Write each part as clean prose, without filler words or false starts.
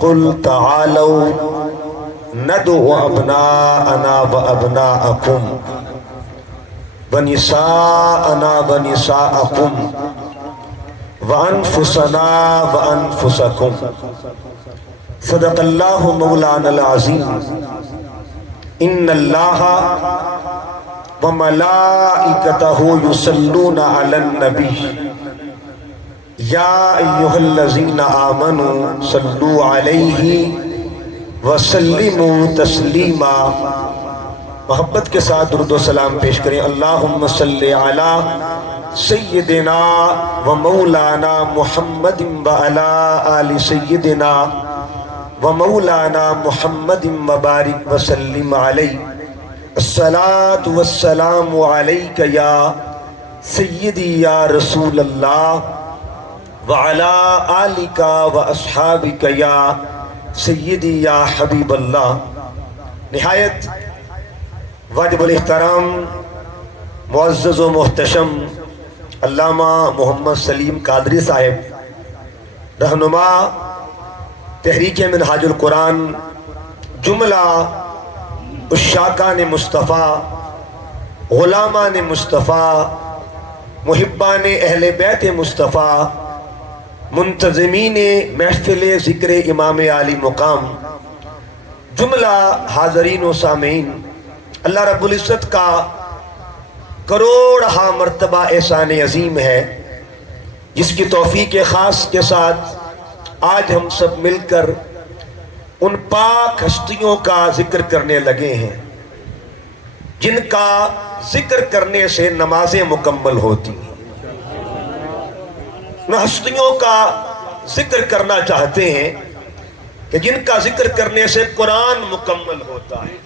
قل تعالوا ندعو ابناءنا وابناءكم ونساءنا ونساءكم وانفسنا وانفسكم صدق اللہ مولانا العظیم ان اللہ وملائکتہ یصلون علی النبی یا ایہا الذین آمنوا صلوا علیہ وسلموا تسلیما۔ محبت کے ساتھ درود و سلام پیش کریں۔ اللہم صلی علی سیدنا و مولانا محمد و علی آل سیدنا و مولانا محمد وبارک وسلم علیہ۔ الصلاة والسلام علیک یا سیدی یا رسول اللہ وعلا آلک و اصحابک یا سیدی یا حبیب اللہ۔ نہایت واجب الاحترام معزز و محتشم علامہ محمد سلیم قادری صاحب، رہنما تحریک منہاج القرآن، جملہ عشاقان مصطفیٰ، غلامان مصطفیٰ، محبان اہل بیت مصطفیٰ، منتظمین محفل ذکر امام عالی مقام، جملہ حاضرین و سامعین، اللہ رب العزت کا کروڑہا مرتبہ احسان عظیم ہے جس کی توفیق خاص کے ساتھ آج ہم سب مل کر ان پاک ہستیوں کا ذکر کرنے لگے ہیں جن کا ذکر کرنے سے نمازیں مکمل ہوتی ہیں۔ ان ہستیوں کا ذکر کرنا چاہتے ہیں کہ جن کا ذکر کرنے سے قرآن مکمل ہوتا ہے،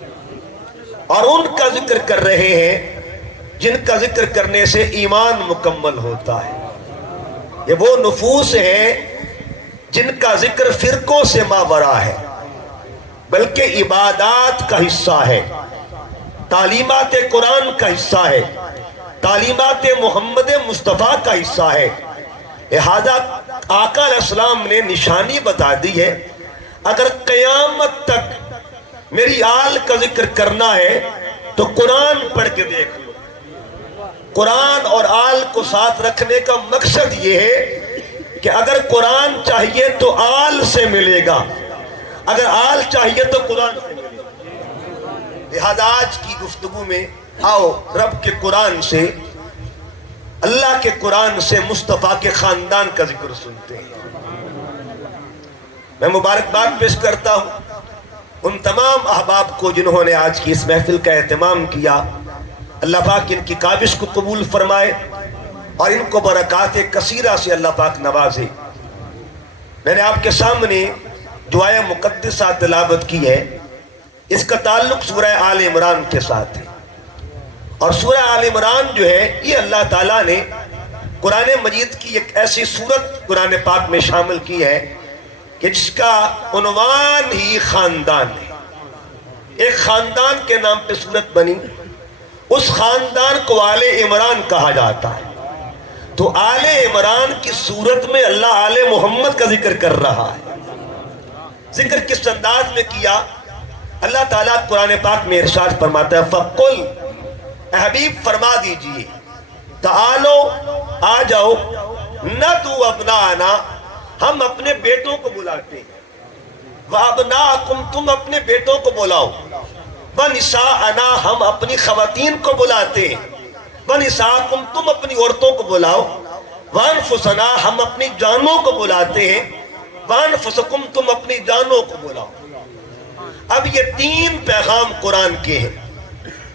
اور ان کا ذکر کر رہے ہیں جن کا ذکر کرنے سے ایمان مکمل ہوتا ہے۔ یہ وہ نفوس ہیں جن کا ذکر فرقوں سے ماورا ہے، بلکہ عبادات کا حصہ ہے، تعلیمات قرآن کا حصہ ہے، تعلیمات محمد مصطفیٰ کا حصہ ہے۔ لہذا آقا علیہ السلام نے نشانی بتا دی ہے، اگر قیامت تک میری آل کا ذکر کرنا ہے تو قرآن پڑھ کے دیکھ لو۔ قرآن اور آل کو ساتھ رکھنے کا مقصد یہ ہے کہ اگر قرآن چاہیے تو آل سے ملے گا، اگر آل چاہیے تو قرآن سے ملے گا۔ لہذا آج کی گفتگو میں آؤ رب کے قرآن سے، اللہ کے قرآن سے مصطفیٰ کے خاندان کا ذکر سنتے ہیں۔ میں مبارکباد پیش کرتا ہوں ان تمام احباب کو جنہوں نے آج کی اس محفل کا اہتمام کیا۔ اللہ پاک ان کی کاوش کو قبول فرمائے اور ان کو برکات کثیرہ سے اللہ پاک نوازے۔ میں نے آپ کے سامنے جو آیہ مقدسہ تلاوت کی ہے، اس کا تعلق سورہ آل عمران کے ساتھ ہے، اور سورہ آل عمران جو ہے یہ اللہ تعالیٰ نے قرآن مجید کی ایک ایسی صورت قرآن پاک میں شامل کی ہے کہ جس کا عنوان ہی خاندان ہے۔ ایک خاندان کے نام پہ صورت بنی، اس خاندان کو آل عمران کہا جاتا ہے۔ تو آل عمران کی صورت میں اللہ آل محمد کا ذکر کر رہا ہے۔ ذکر کس انداز میں کیا؟ اللہ تعالیٰ قرآن پاک میں ارشاد فرماتا ہے، فَقُلْ، اے حبیب فرما دیجئے، تعالو، آ جاؤ، نَدْعُ أَبْنَاءَنَا، ہم اپنے بیٹوں کو بلاتے ہیں، وَأَبْنَاءَكُمْ، تم اپنے بیٹوں کو بلاؤ، وَنِسَاءَنَا، ہم اپنی خواتین کو بلاتے ہیں، وَنِسَاءَكُمْ، تم اپنی عورتوں کو بلاؤ، وَأَنفُسَنَا، ہم اپنی جانوں کو بلاتے ہیں، وَأَنفُسَكُمْ، تم اپنی جانوں کو بلاؤ۔ اب یہ تین پیغام قرآن کے ہیں،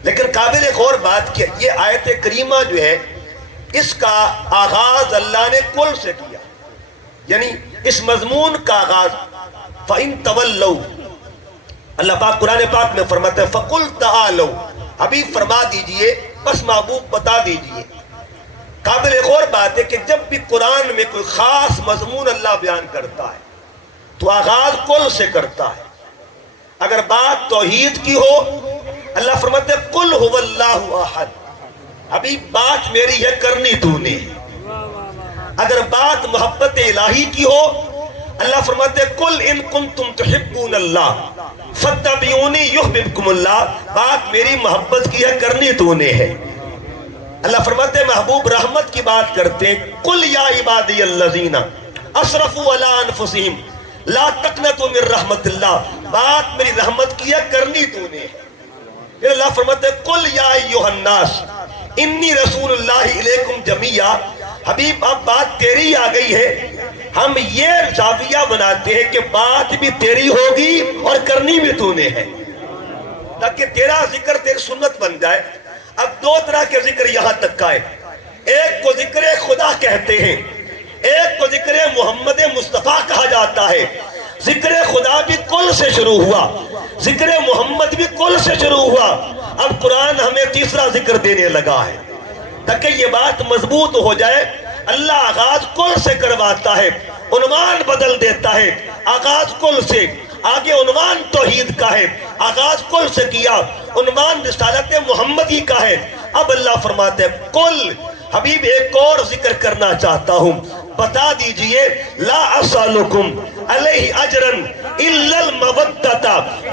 لیکن قابل ایک اور بات کیا، یہ آیت کریمہ جو ہے اس کا آغاز اللہ نے کل سے کیا، یعنی اس مضمون کا آغاز فَإِن تَوَلَّوْا، اللہ پاک قرآن پاک میں فرماتا ہے فَقُلْ تَعَالَوْا، ابھی فرما دیجئے، بس محبوب بتا دیجئے۔ قابل ایک اور بات ہے کہ جب بھی قرآن میں کوئی خاص مضمون اللہ بیان کرتا ہے تو آغاز کل سے کرتا ہے۔ اگر بات توحید کی ہو، اللہ فرماتے ہیں قُلْ هُوَ اللَّهُ أَحَدٌ، ابھی بات میری ہے کرنی تو نے۔ اگر بات محبت الہی کی ہو، اللہ فرماتے ہیں کل ان کنتم تحبون اللہ فاتبعونی یحببکم اللہ، بات میری محبت کی ہے، کرنی تو نے ہے۔ اللہ فرماتے ہیں محبوب رحمت کی بات کرتے ہیں، قل یا عبادی الذین اسرفوا علی انفسہم لا تقنطوا من رحمت اللہ، بات میری رحمت کی ہے، کرنی تو نے ہے۔ پھر اللہ فرماتے ہیں قل یا ایھا الناس انی رسول اللہ الیکم جمیعا، حبیب اب بات تیری آ گئی ہے، ہم یہ زاویہ بناتے ہیں کہ بات بھی تیری ہوگی اور کرنی بھی تو نے ہے، تاکہ تیرا ذکر تیری سنت بن جائے۔ اب دو طرح کے ذکر یہاں تک آئے، ایک کو ذکر خدا کہتے ہیں، ایک کو ذکر محمد مصطفیٰ کہا جاتا ہے۔ ذکر خدا بھی کل سے شروع ہوا، ذکر محمد بھی کل سے شروع ہوا، اب قرآن ہمیں تیسرا ذکر دینے لگا ہے تاکہ یہ بات مضبوط ہو جائے۔ اللہ آغاز کل سے کرواتا ہے، عنوان بدل دیتا ہے، آغاز کل سے، آگے عنوان توحید کا ہے، آغاز کل سے کیا، عنوان رسالت محمدی کا ہے۔ اب اللہ فرماتے ہیں کل، حبیب ایک اور ذکر کرنا چاہتا ہوں، بتا دیجئے لا اسالکم علیہ اجرن الا المودۃ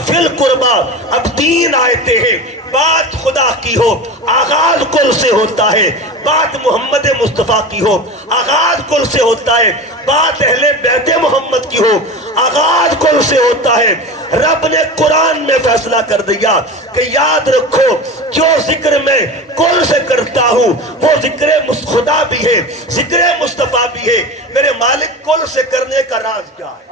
فی القربى، اب 3 آیتیں ہیں، بات خدا کی ہو آغاز کل سے ہوتا ہے، بات محمد مصطفیٰ کی ہو آغاز کل سے ہوتا ہے، بات اہل بیت محمد کی ہو آغاز کل سے ہوتا ہے۔ رب نے قرآن میں فیصلہ کر دیا کہ یاد رکھو جو ذکر میں کل سے کرتا ہوں وہ ذکر خدا بھی ہے، ذکر مصطفیٰ بھی ہے۔ میرے مالک کل سے کرنے کا راز کیا ہے؟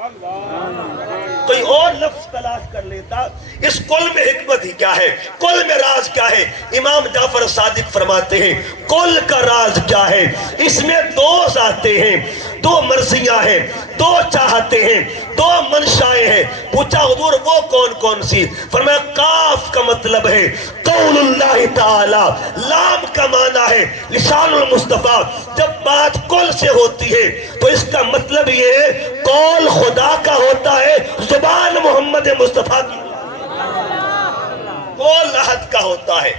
کوئی اور لفظ تلاش کر لیتا، اس کل میں حکمت ہی کیا ہے، کل میں راز کیا ہے؟ امام جعفر صادق فرماتے ہیں کل کا راز کیا ہے؟ اس میں 2 ذاتیں ہیں، 2 مرضیاں ہیں، 2 چاہتے ہیں، 2 منشائیں ہیں۔ پوچھا حضور وہ کون کون سی؟ فرمایا کاف کا مطلب ہے قول اللہ تعالی، لام کا معنی ہے لسان المصطفیٰ۔ جب بات کل سے ہوتی ہے تو اس کا مطلب یہ ہے قول خدا کا ہوتا ہے، زبان محمد مصطفیٰ کی، قول احد کا ہوتا ہے،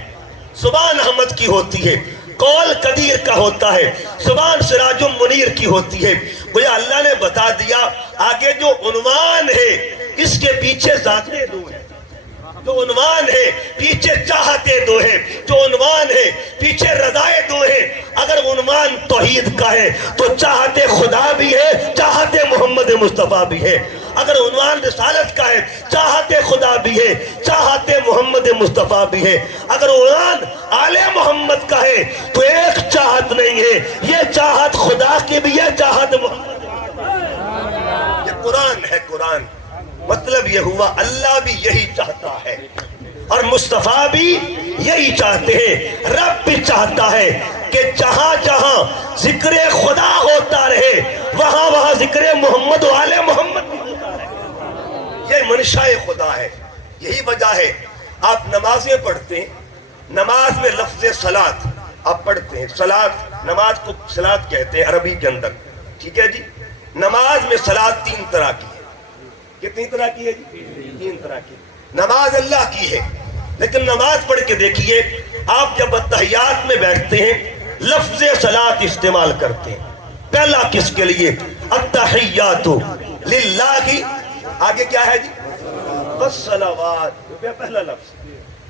زبان احمد کی ہوتی ہے، قول قدیر کا ہوتا ہے، زبان سراج منیر کی ہوتی ہے۔ گویا اللہ نے بتا دیا آگے جو عنوان ہے اس کے پیچھے ذاتیں 2 ہیں، جو عنوان ہے پیچھے چاہتے 2 ہیں، جو عنوان ہے پیچھے رضائے 2 ہیں۔ اگر عنوان توحید کا ہے تو چاہتے خدا بھی ہے، چاہتے محمد مصطفیٰ بھی ہے۔ اگر عنوان رسالت کا ہے چاہتے خدا بھی ہے، چاہتے محمد مصطفیٰ بھی ہے۔ اگر عنوان آل محمد کا ہے تو ایک چاہت نہیں ہے، یہ چاہت خدا کی بھی ہے، چاہت محمد، یہ قرآن ہے۔ قرآن مطلب یہ ہوا اللہ بھی یہی چاہتا ہے اور مصطفیٰ بھی یہی چاہتے ہیں، رب بھی چاہتا ہے کہ جہاں جہاں ذکر خدا ہوتا رہے وہاں وہاں ذکر محمد و آل محمد بھی ہوتا رہے۔ یہ منشاء خدا ہے، یہی وجہ ہے آپ نمازیں پڑھتے ہیں، نماز میں لفظ صلاۃ آپ پڑھتے ہیں، صلاۃ، نماز کو صلاۃ کہتے ہیں عربی کے اندر، ٹھیک ہے جی۔ نماز میں صلاۃ 3 طرح کی ہے، کتنی طرح کی ہے جی؟ 3 طرح کی۔ نماز اللہ کی ہے، لیکن نماز پڑھ کے دیکھیے آپ جب اتحیات میں بیٹھتے ہیں لفظ صلاۃ استعمال کرتے ہیں۔ پہلا کس کے لیے؟ التحیات للہ، آگے کیا ہے جی؟ والصلوات، پہلا لفظ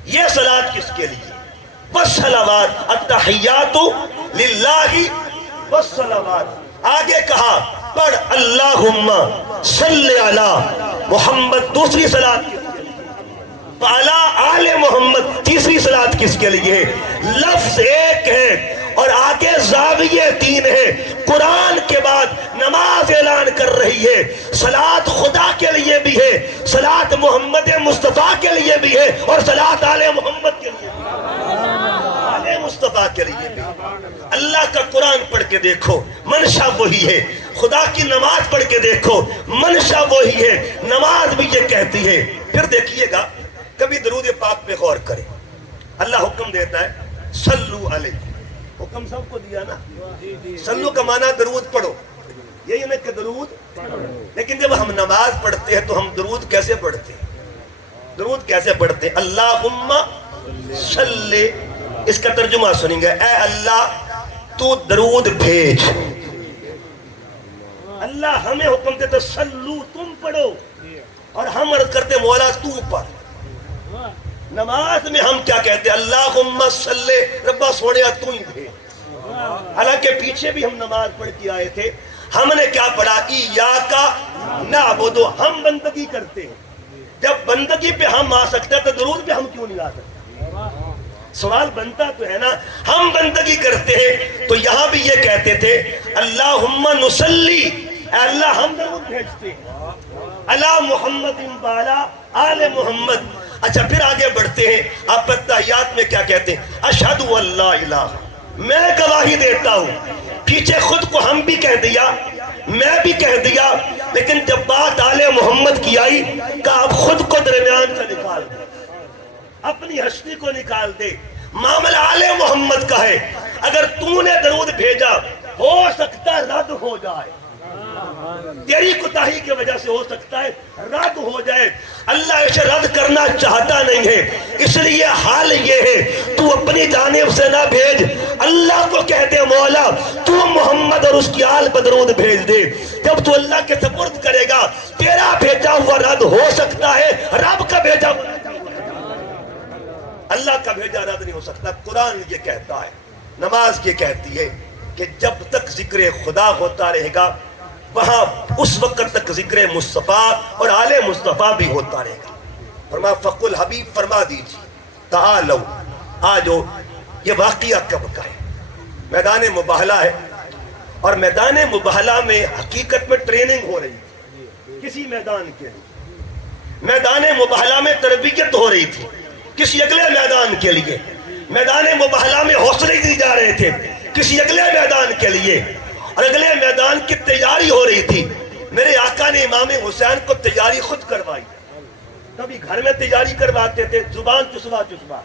یہ صلاۃ کس کے لیے؟ والصلوات، التحیات للہ والصلوات۔ آگے کہا پڑھ اللہم صلی علی محمد، دوسری صلاۃ کس کے لیے؟ فعلی آل محمد، تیسری صلاۃ کس کے لیے؟ لفظ ایک ہے اور آگے زاویے 3 ہیں۔ قرآن کے بعد نماز اعلان کر رہی ہے، صلاۃ خدا کے لیے بھی ہے، صلاۃ محمد مصطفیٰ کے لیے بھی ہے، اور صلاۃ آل محمد کے لیے بھی، آل مصطفیٰ کے لیے بھی۔ اللہ کا قرآن پڑھ کے دیکھو منشا وہی ہے، خدا کی نماز پڑھ کے دیکھو منشا وہی ہے، نماز بھی یہ کہتی ہے۔ پھر دیکھیے گا کبھی درود پاک پہ غور کریں، اللہ حکم دیتا ہے صلو علیہ، حکم سب کو دیا نا، صلو کا معنی درود پڑھو، یہی نا کہ درود پڑھو۔ لیکن جب ہم نماز پڑھتے ہیں تو ہم درود کیسے پڑھتے ہیں؟ درود کیسے پڑھتے ہیں؟ اللہم صلی، اس کا ترجمہ سنیں گے، اے اللہ تو درود بھیج۔ اللہ اللہ ہمیں حکم دیتے سلو تم پڑھو اور ہم عرض کرتے مولا تو پڑھ. نماز میں ہم کیا کہتے ہیں؟ اللہم صلی، ربا سوڑیا تو ہی بھیج. حالانکہ پیچھے بھی ہم نماز پڑھ کے آئے تھے، ہم نے کیا پڑھا؟ ایاکا نعبد، ہم بندگی کرتے ہیں. جب بندگی پہ ہم آ سکتے ہیں تو درود پہ ہم کیوں نہیں آ سکتے؟ سوال بنتا تو ہے نا. ہم بندگی کرتے ہیں تو یہاں بھی یہ کہتے تھے اللہم نصلی، اے اللہ ہم درود بھیجتے ہیں علی محمد بالا آل محمد. اچھا پھر آگے بڑھتے ہیں. آپ تحیات میں کیا کہتے ہیں؟ اشہد ان لا الہ، میں گواہی دیتا ہوں. پیچھے خود کو ہم بھی کہہ دیا، میں بھی کہہ دیا، لیکن جب بات آل محمد کی آئی کہ آپ خود کو درمیان سے نکال دے، اپنی ہستی کو نکال دے. معاملہ آل محمد کا ہے. اگر تو نے درود بھیجا ہو سکتا ہے رد ہو جائے، تیری کوتاہی کی وجہ سے ہو سکتا ہے رد ہو جائے. اللہ اسے رد کرنا چاہتا نہیں ہے، اس لیے حال یہ ہے تو اپنی جانب سے نہ بھیج، اللہ کو کہہ دے مولا تو محمد اور اس کی آل پر درود بھیج دے. جب تو اللہ کے سپرد کرے گا تیرا بھیجا ہوا رد ہو سکتا ہے، رب کا بھیجا اللہ کا بھیجا رد نہیں ہو سکتا. قرآن یہ کہتا ہے، نماز یہ کہتی ہے کہ جب تک ذکر خدا ہوتا رہے گا وہاں اس وقت تک ذکر مصطفیٰ اور آل مصطفیٰ بھی ہوتا رہے گا. فرما فقل حبیب فرما دیجیے تعالو آجو. یہ واقعہ کب کا ہے؟ میدان مباہلہ ہے، اور میدان مباہلہ میں حقیقت میں ٹریننگ ہو رہی تھی کسی میدان کے لیے. میدان مباہلہ میں تربیت ہو رہی تھی کسی اگلے میدان کے لیے. میدان مباہلہ میں حوصلے دی جا رہے تھے کسی اگلے میدان کے لیے، اور اگلے میدان کی تیاری ہو رہی تھی. میرے آقا نے امام حسین کو تیاری خود کروائی. کبھی گھر میں تیاری کرواتے تھے زبان چسوا چسوا،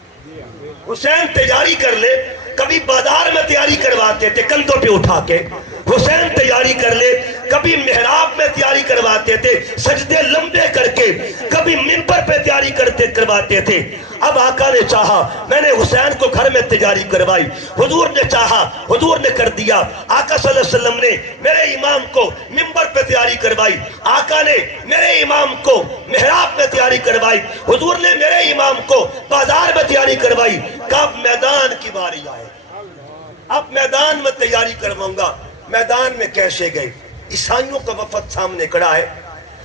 حسین تیاری کر لے. کبھی بازار میں تیاری کرواتے تھے کندھوں پہ اٹھا کے، حسین تیاری کر لے. کبھی محراب میں تیاری کرواتے تھے سجدے لمبے کر کے، کبھی منبر پہ تیاری کرواتے تھے. اب آقا نے چاہا، میں نے حسین کو گھر میں تیاری کروائی. حضور نے چاہا، حضور نے کر دیا. آقا صلی اللہ علیہ وسلم نے میرے امام کو منبر پہ تیاری کروائی، آقا نے میرے امام کو محراب میں تیاری کروائی، حضور نے میرے امام کو بازار میں تیاری کروائی. کب میدان کی باری آئے اب میدان میں تیاری کرواؤں گا. میدان میں کیسے گئے؟ عیسائیوں کا وفد سامنے کھڑا ہے.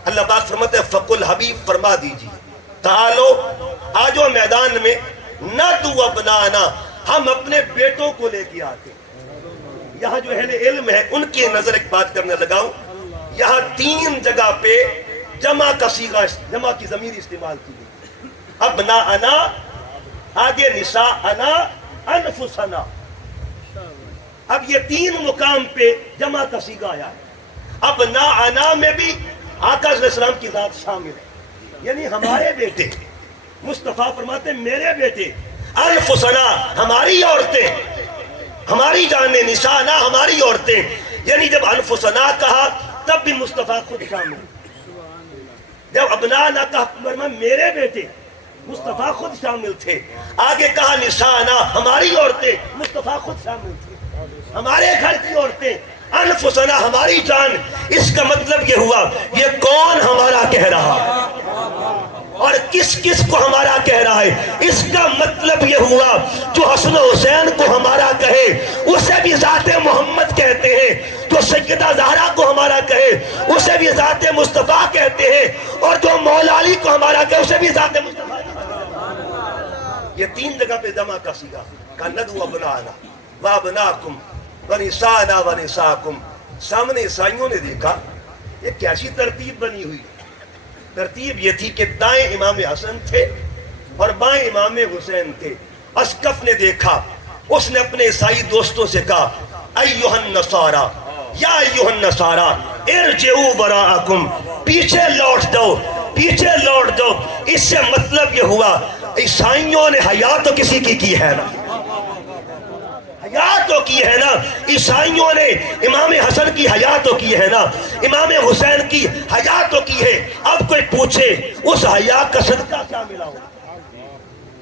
اللہ پاک فرماتے ہیں فقل حبیب فرما دیجیے تعالو آجو میدان میں نہ تو ابنانا، ہم اپنے بیٹوں کو لے کے آتے. یہاں جو اہل علم ہے ان کی نظر ایک بات کرنے لگاؤں. یہاں 3 جگہ پہ جمع کا صیغہ، جمع کی ضمیر استعمال کی گئی. ابنانا، آگے نساءنا، انفسنا. اب یہ 3 مقام پہ جمع کا صیغہ آیا ہے. ابنانا میں بھی آقا صلی اللہ علیہ وسلم کی ذات شامل ہے، یعنی ہمارے بیٹے. مصطفیٰ فرماتے ہیں میرے بیٹے. انفسنا، ہماری عورتیں، ہماری جانیں. نسانا، ہماری عورتیں. یعنی جب انفسنا کہا تب بھی مصطفیٰ خود شامل. جب ابنانا کہا میرے بیٹے، مصطفیٰ خود شامل تھے. آگے کہا نسانا، ہماری عورتیں، مصطفیٰ خود شامل تھے. ہمارے گھر کی عورتیں، انفسنا، ہماری جان. اس کا مطلب یہ ہوا یہ کون ہمارا کہہ رہا اور کس کس کو ہمارا کہہ رہا ہے؟ اس کا مطلب یہ ہوا جو حسن و حسین کو ہمارا کہے اسے بھی ذات محمد کہتے ہیں، جو سیدہ زہرا کو ہمارا کہے اسے بھی ذات مصطفیٰ کہتے ہیں، اور جو مولا علی کو ہمارا کہے اسے بھی ذات مصطفیٰ. یہ 3 جگہ پہ جمع کا صیغہ کا ندو ابنانا وابناکم ونسانا ونساکم. سامنے عیسائیوں نے دیکھا یہ کیسی ترتیب بنی ہوئی. ترتیب یہ تھی کہ دائیں امام حسن تھے اور بائیں امام حسین تھے. اسقف نے دیکھا، اس نے اپنے عیسائی دوستوں سے کہا ایھا النصارا، یا ایھا النصارا ارجعوا وراءکم، پیچھے لوٹ جاؤ، پیچھے لوٹ جاؤ. اس سے مطلب یہ ہوا عیسائیوں نے حیا تو کسی کی ہے نا، حیا تو کی ہے نا. عیسائیوں نے امام حسن کی حیا تو کی ہے نا، امام حسین کی حیا تو کی ہے. اب کوئی پوچھے اس حیا کا صدقہ کیا ملا ہو؟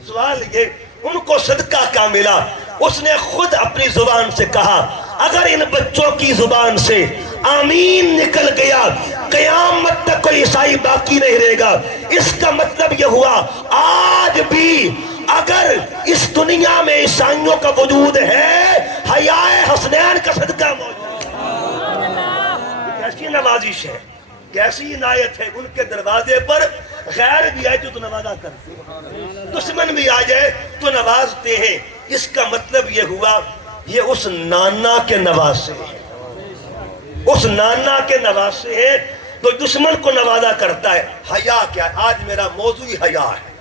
سوال یہ ان کو صدقہ کیا ملا؟ اس نے خود اپنی زبان سے کہا اگر ان بچوں کی زبان سے آمین نکل گیا قیامت تک کوئی عیسائی باقی نہیں رہے گا۔ اس کا مطلب یہ ہوا آج بھی اگر اس دنیا میں عیسائیوں کا وجود ہے، حیاء حسنین کا صدقہ موجود ہے۔ کیسی نوازش ہے، کیسی عنایت ہے، ان کے دروازے پر غیر بھی آئے تو نوازا کرتے ہیں، دشمن بھی آ جائے تو نوازتے ہیں۔ اس کا مطلب یہ ہوا یہ اس نانا کے نوازے ہیں، اس نانا کے نوازے ہیں تو دشمن کو نوازا کرتا ہے۔ حیا کیا ہے؟ آج میرا موضوع ہی حیا ہے۔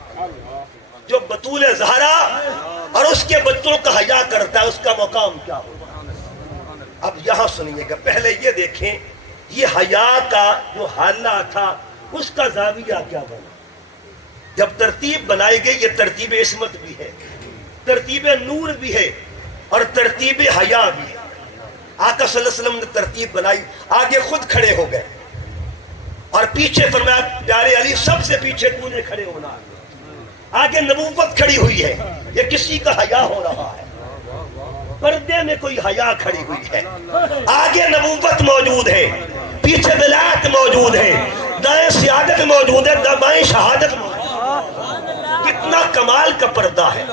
جو بطول زہرا اور اس کے بچوں کا حیا کرتا ہے، اس کا مقام کیا ہوگا؟ اب یہاں سنیے گا، پہلے یہ دیکھیں یہ حیا کا جو حالہ تھا اس کا زاویہ کیا بنا۔ جب ترتیب بنائی گئی، یہ ترتیب عصمت بھی ہے، ترتیب نور بھی ہے اور ترتیب حیا بھی ہے۔ آقا صلی اللہ علیہ وسلم نے ترتیب بنائی، آگے خود کھڑے ہو گئے اور پیچھے فرمایا پیارے علی سب سے پیچھے تو نے کھڑے ہونا ہے۔ آگے نبوت کھڑی ہوئی ہے، یہ کسی کا حیا ہو رہا ہے، پردے میں کوئی حیا کھڑی ہوئی ہے۔ آگے نبوت موجود ہے، پیچھے ولایت موجود ہے، دائیں سیادت موجود ہے، بائیں شہادت موجود ہے۔ کتنا کمال کا پردہ ہے،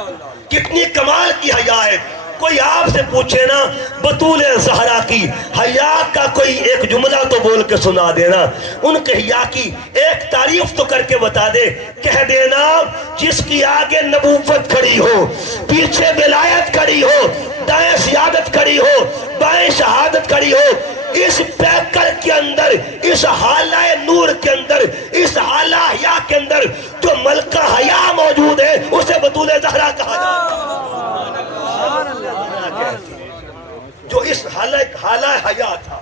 کتنی کمال کی حیا ہے۔ کوئی آپ سے پوچھے نا بطول زہرا کی حیا کا کوئی ایک جملہ تو بول کے سنا دینا، ان کے حیا کی ایک تعریف تو کر کے بتا دے، کہہ دینا جس کی آگے نبوت کھڑی ہو، پیچھے ولایت کھڑی ہو، دائیں سیادت کھڑی ہو، بائیں شہادت کھڑی ہو، اس پیکر کے اندر، اس حالہ نور کے اندر، اس حالہ حیا کے اندر جو ملکہ حیا موجود ہے اسے بطول زہرا کہا جاتا ہے۔ جو اس حالہ حیا تھا۔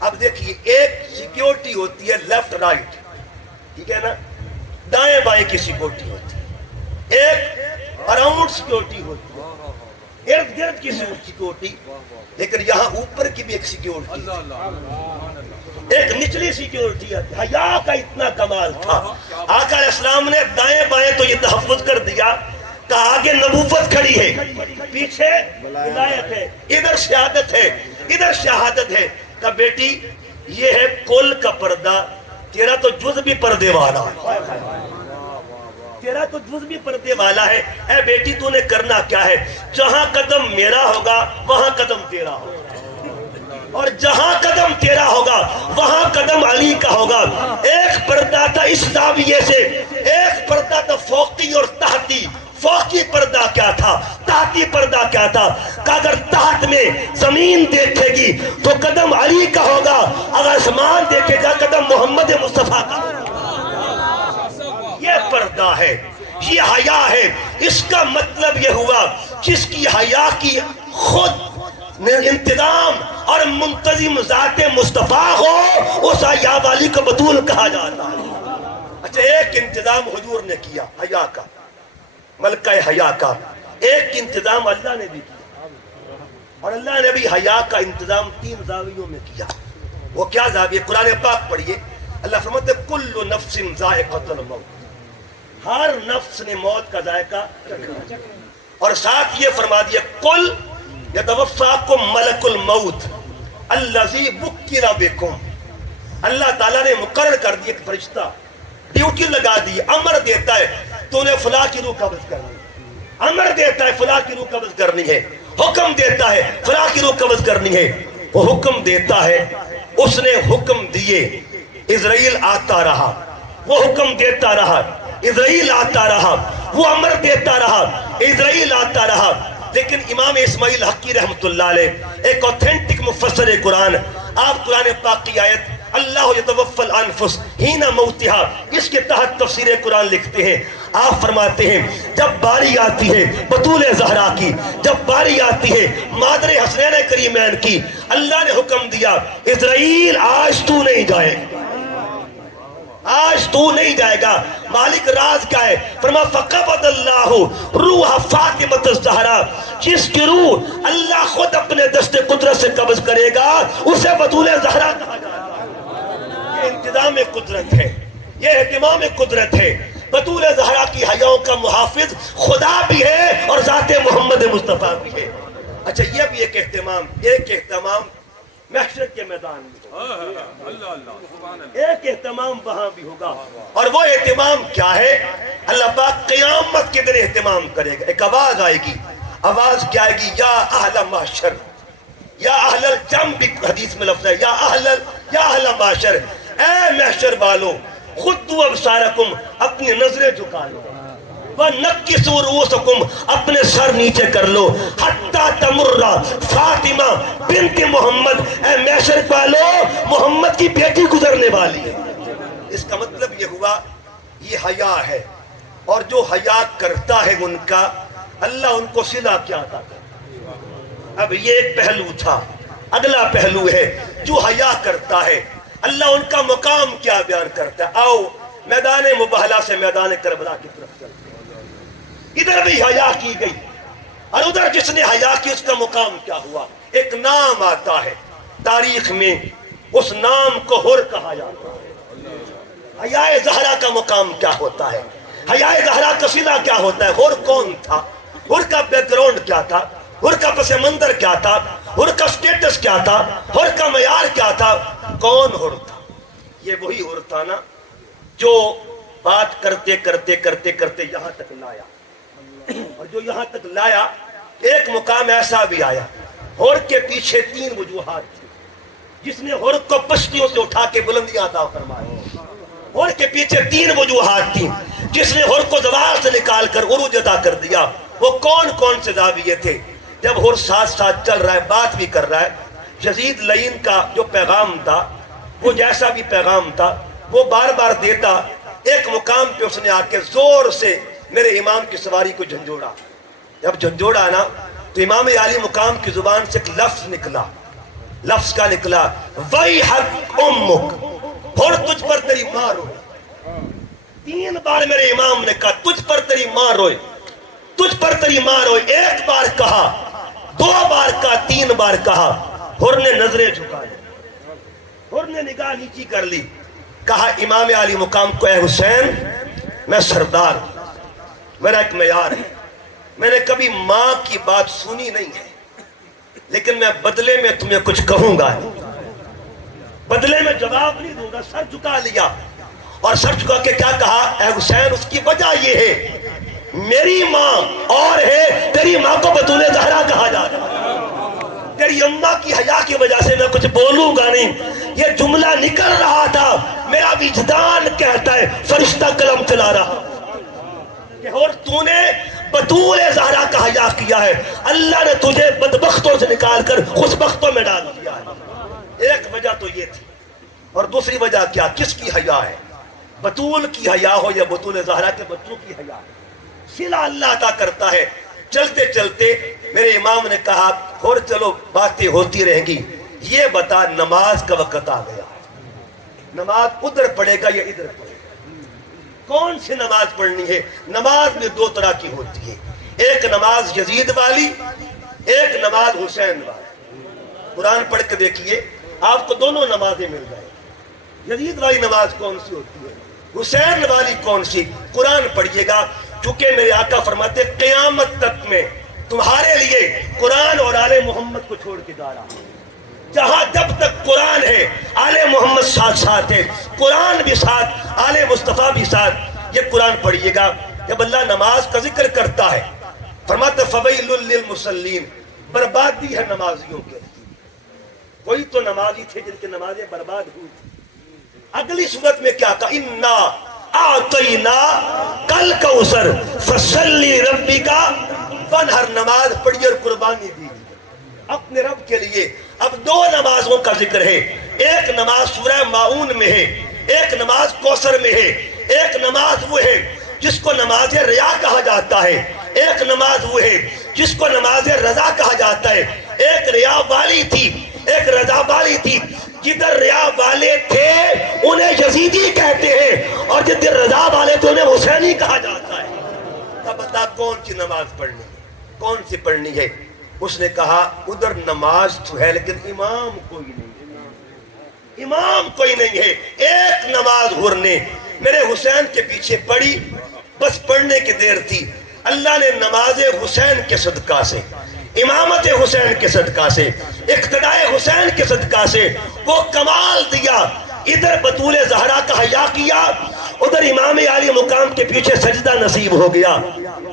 اب دیکھیے ایک سیکیورٹی ہوتی ہے لیفٹ رائٹ، ٹھیک ہے نا، دائیں بائیں کی سیکیورٹی ہوتی ہے، ایک اراؤنڈ سیکیورٹی ہوتی ہے، ارد گرد کی سیکیورٹی، لیکن یہاں اوپر کی بھی ایک سیکیورٹی ہے، ایک نچلی سیکیورٹی ہے۔ حیا کا اتنا کمال تھا، آقا علیہ السلام نے دائیں بائیں تو یہ تحفظ کر دیا کہ آگے نبوت کھڑی ہے، پیچھے ولایت ہے، ادھر سیادت ہے، ادھر شہادت ہے۔ کہ بیٹی یہ ہے کل کا پردہ، تیرا تو جز بھی پردے والا ہے، تیرا تو جز بھی پردے والا ہے۔ اے بیٹی تو نے کرنا کیا ہے، جہاں قدم میرا ہوگا وہاں قدم تیرا ہوگا، اور جہاں قدم تیرا ہوگا وہاں قدم علی کا ہوگا۔ ایک پردہ تھا اس زاویے سے، ایک پردہ تھا فوقی اور تحتی۔ فوقی پردہ کیا تھا، تحتی پردہ کیا تھا کہ اگر تحت میں زمین دیکھے گی تو قدم علی کا ہوگا، اگر آسمان دیکھے گا قدم محمد مصطفیٰ کا۔ یہ پردہ ہے، یہ حیا ہے۔ اس کا مطلب یہ ہوا جس کی حیا کی خود انتظام اور منتظم ذات مصطفیٰ ہو اس حیا والی کو بطول کہا جاتا ہے۔ اچھا ایک انتظام حضور نے کیا حیا کا، ملکہ حیا کا، ایک انتظام اللہ نے بھی کیا، اور اللہ نے بھی حیا کا انتظام 3 زاویوں میں کیا۔ وہ کیا زاویہ؟ قرآن پاک پڑھیے، اللہ فرماتے کل نفس ذائقۃ الموت، ہر نفس نے موت کا ذائقہ چکھا، اور ساتھ یہ فرما دیا کل یتوفاکم ملک الموت الذی وکل بکم، اللہ تعالیٰ نے مقرر کر دیا ایک فرشتہ، ڈیوٹی لگا دی، امر دیتا ہے تو نے فلاں کی روح قبض کرنی ہے، امر دیتا ہے فلاں کی روح قبض کرنی ہے، حکم دیتا ہے فلاں کی روح قبض کرنی ہے۔ وہ حکم دیتا ہے، اس نے حکم دیے، اسرائیل آتا رہا، وہ حکم دیتا رہا، اسرائیل آتا رہا، وہ امر دیتا رہا، اسرائیل آتا رہا۔ لیکن امام اسماعیل حقی رحمت اللہ علیہ ایک اوتھینٹک مفسر قرآن، آپ قرآن پاک کی آیت اللہ یتوفی الانفس حین موتها اس کے تحت تفسیر قرآن لکھتے ہیں، آپ فرماتے ہیں جب باری آتی ہے بطول زہرا کی، جب باری آتی ہے مادر حسنین کریمین کی، اللہ نے حکم دیا اسرائیل آج تو نہیں جائے گا، آج تو نہیں جائے گا۔ مالک راز کیا ہے؟ فرما فقبض اللہ روح فاطمۃ الزہرا، جس کی روح اللہ خود اپنے دست قدرت سے قبض کرے گا اسے بطول زہرا کہا جائے گا۔ یہ انتظام قدرت ہے، یہ اہتمام قدرت ہے۔ بطول زہرا کی حیاؤں کا محافظ خدا بھی ہے اور ذات محمد مصطفیٰ بھی ہے۔ اچھا یہ بھی ایک اہتمام محشر کے میدان میں، ایک اہتمام وہاں بھی ہوگا، اور وہ اہتمام کیا ہے؟ اللہ پاک قیامت کے دن اہتمام کرے گا. ایک آواز آئے گی، آواز کیا آئے گی؟ یا اہل محشر، یا اہل الجم بھی حدیث میں لفظ ہے، یا اہل محشر، اے محشر والوں، خُذُّوا ابصارکم، اپنی نظریں جھکا لو، وَنَكِّسُوا رُؤُوسَکم، اپنے سر نیچے کر لو، حَتَّى تَمُرَّ فاطمہ بنت محمد، اے محشر والوں محمد کی بیٹی گزرنے والی ہے. اس کا مطلب یہ ہوا یہ حیا ہے، اور جو حیا کرتا ہے ان کا اللہ ان کو صلہ کیا عطا کرتا ہے. اب یہ ایک پہلو تھا، اگلا پہلو ہے جو حیا کرتا ہے اللہ ان کا مقام کیا بیان کرتا ہے. آؤ میدان مباہلہ سے میدان کربلا کی طرف چلتے ہیں. ادھر بھی حیا کی گئی، اور ادھر جس نے حیا کی اس کا مقام کیا ہوا؟ ایک نام آتا ہے تاریخ میں، اس نام کو حر کہا جاتا ہے. حیا زہرا کا مقام کیا ہوتا ہے؟ حیا زہرا کا صلہ کیا ہوتا ہے؟ حر کون تھا؟ حر کا بیک گراؤنڈ کیا تھا؟ حر کا پس منظر کیا تھا؟ حر کا سٹیٹس کیا تھا؟ حر کا معیار کیا تھا؟ کون حر تھا؟ یہ وہی حر تھا نا جو بات کرتے کرتے کرتے کرتے یہاں تک لایا، اور جو یہاں تک لایا ایک مقام ایسا بھی آیا، حر کے پیچھے 3 وجوہات تھی، جس نے حر کو پشتیوں سے اٹھا کے بلندیاں عطا فرمائی. حر کے پیچھے 3 وجوہات تھی جس نے حر کو زوال سے نکال کر عروج عطا کر دیا. وہ کون سے زاویے تھے؟ جب حر ساتھ ساتھ چل رہا ہے، بات بھی کر رہا ہے، یزید لعین کا جو پیغام تھا، وہ جیسا بھی پیغام تھا وہ بار بار دیتا. ایک مقام پہ اس نے آ کے زور سے میرے امام کی سواری کو جھنجھوڑا. جب جھنجھوڑا نا تو امام عالی مقام کی زبان سے ایک لفظ نکلا، لفظ کا نکلا وَيْحَكْ أُمُّكَ، حر تجھ پر تیری ماں روئے. 3 بار میرے امام نے کہا تجھ پر تیری ماں روئے، تجھ پر تیری ماں روئے. 1 بار کہا، 2 بار کہا، 3 بار کہا. حر نے نظریں جھکائی، حر نے نگاہ نیچی کر لی. کہا امام علی مقام کو اے حسین، میں سردار، میرا ایک معیار ہے، میں نے کبھی ماں کی بات سنی نہیں ہے، لیکن میں بدلے میں تمہیں کچھ کہوں گا، بدلے میں جواب نہیں دوں گا. سر جھکا لیا، اور سر جھکا کے کیا کہا؟ اے حسین، اس کی وجہ یہ ہے میری ماں اور ہے، تیری ماں کو بطول زہرا کہا جاتا ہے، تیری اماں کی حیا کی وجہ سے میں کچھ بولوں گا نہیں. یہ جملہ نکل رہا تھا، میرا وجدان کہتا ہے فرشتہ قلم چلا رہا کہ اور تو نے بطول زہرا کا حیا کیا ہے، اللہ نے تجھے بدبختوں سے نکال کر خوشبختوں میں ڈال دیا ہے. ایک وجہ تو یہ تھی، اور دوسری وجہ کیا؟ کس کی حیا ہے؟ بطول کی حیا ہو یا بطول زہرا کے بچوں کی حیا ہے. صلہ اللہ عطا کرتا ہے. چلتے چلتے میرے امام نے کہا اور چلو باتیں ہوتی رہیں گی، یہ بتا نماز کا وقت آ گیا، نماز ادھر پڑھے گا یا ادھر پڑھے گا؟ کون سی نماز پڑھنی ہے؟ نماز میں 2 طرح کی ہوتی ہے، ایک نماز یزید والی، ایک نماز حسین والی. قرآن پڑھ کے دیکھیے آپ کو دونوں نمازیں مل جائیں. یزید والی نماز کون سی ہوتی ہے، حسین والی کون سی؟ قرآن پڑھیے گا، چونکہ میرے آقا فرماتے قیامت تک میں تمہارے لیے قرآن اور آل محمد کو چھوڑ کے جا رہا ہوں. جہاں جب تک قرآن ہے آل محمد ساتھ ساتھ ہے، قرآن بھی ساتھ، آل مصطفیٰ بھی ساتھ. یہ قرآن پڑھیے گا. جب اللہ نماز کا ذکر کرتا ہے فرماتا فویل للمصلین، بربادی ہے نمازیوں کے. کوئی تو نمازی تھے جن کی نمازیں برباد ہوئی تھی. اگلی صورت میں کیا کہا؟ انا اعطینا کل کوثر فصلی ربک وانحر. نماز پڑھی اور قربانی دی اپنے رب کے لیے. اب 2 نمازوں کا ذکر ہے، ایک نماز سورہ ماؤن میں ہے، ایک نماز کوثر میں ہے. ایک نماز وہ ہے جس کو نماز ریا کہا جاتا ہے، ایک نماز وہ ہے جس کو نماز رضا کہا جاتا ہے. ایک ریا والی تھی، ایک رضا والی تھی. جدھر ریا والے تھے انہیں یزیدی کہتے ہیں، اور جدھر رضا والے تھے انہیں حسینی کہا جاتا ہے. اب بتا کون سی نماز پڑھنی ہے، کون سی پڑھنی ہے؟ اس نے کہا ادھر نماز تو ہے لیکن امام کوئی نہیں ہے، امام کوئی نہیں ہے. ایک نماز حر نے میرے حسین کے پیچھے پڑھی، بس پڑھنے کی دیر تھی. اللہ نے نماز حسین کے صدقہ سے امامت حسین کے صدقہ سے، اقتداء حسین کے صدقہ سے وہ کمال دیا۔ ادھر بطول زہرا کا حیا کیا، ادھر امام عالی مقام کے پیچھے سجدہ نصیب ہو گیا۔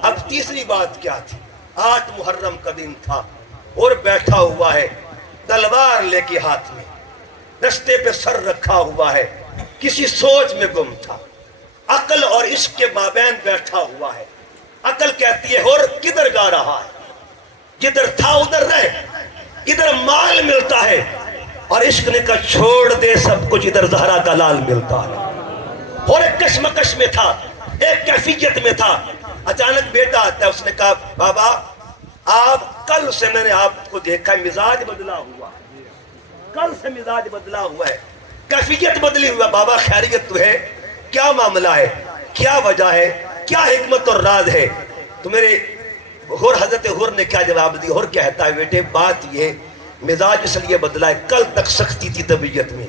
اب تیسری بات کیا تھی؟ 8 محرم کا دن تھا اور بیٹھا ہوا ہے تلوار لے کے ہاتھ میں، رستے پہ سر رکھا ہوا ہے، کسی سوچ میں گم تھا، عقل اور عشق کے مابین بیٹھا ہوا ہے۔ عقل کہتی ہے اور کدھر جا رہا ہے، جدھر تھا ادھر رہ، ادھر مال ملتا ہے، اور عشق نے کہا چھوڑ دے سب کچھ، ادھر زہرا کا لال ملتا ہے۔ اور ایک کشمکش میں تھا، ایک کیفیت میں تھا۔ اچانک بیٹا آتا ہے، اس نے کہا بابا آپ کل سے میں نے آپ کو دیکھا مزاج بدلا ہوا، کل سے مزاج بدلا ہوا ہے، کیفیت بدلی ہوا۔ بابا خیریت تو ہے؟ کیا معاملہ ہے، کیا وجہ ہے، کیا حکمت اور راز ہے؟ تو میرے حضرت حر نے کیا جواب دیا؟ حر کہتا ہے بیٹے بات یہ مزاج اس لیے بدلا ہے، کل تک سختی تھی طبیعت میں،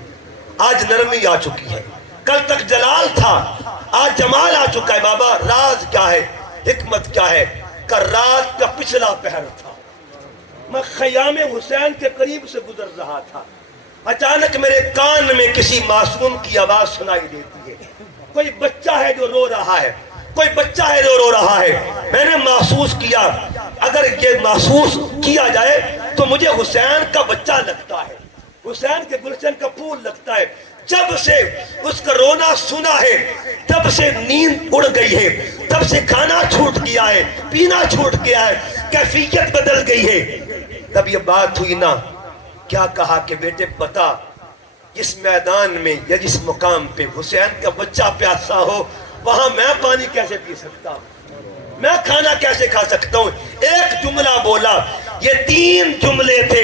آج نرمی آ چکی ہے، کل تک جلال تھا آج جمال آ چکا ہے۔ بابا راز کیا ہے، حکمت کیا ہے؟ کہ رات کا پچھلا پہر تھا، میں خیام حسین کے قریب سے گزر رہا تھا، اچانک میرے کان میں کسی معصوم کی آواز سنائی دیتی ہے، کوئی بچہ ہے جو رو رہا ہے، کوئی بچہ ہے جو رو رہا ہے۔ میں نے محسوس کیا، اگر یہ محسوس کیا جائے تو مجھے حسین کا بچہ لگتا ہے، حسین کے گلشن کا پھول لگتا ہے۔ جب سے اس کا رونا سنا ہے تب سے نیند اڑ گئی ہے، تب سے کھانا چھوٹ گیا ہے، پینا چھوٹ گیا ہے، کیفیت بدل گئی ہے۔ تب یہ بات ہوئی نا، کیا کہا کہ بیٹے بتا جس میدان میں یا جس مقام پہ حسین کا بچہ پیاسا ہو وہاں میں پانی کیسے پی سکتا ہوں، میں کھانا کیسے کھا سکتا ہوں؟ ایک جملہ بولا، یہ 3 جملے تھے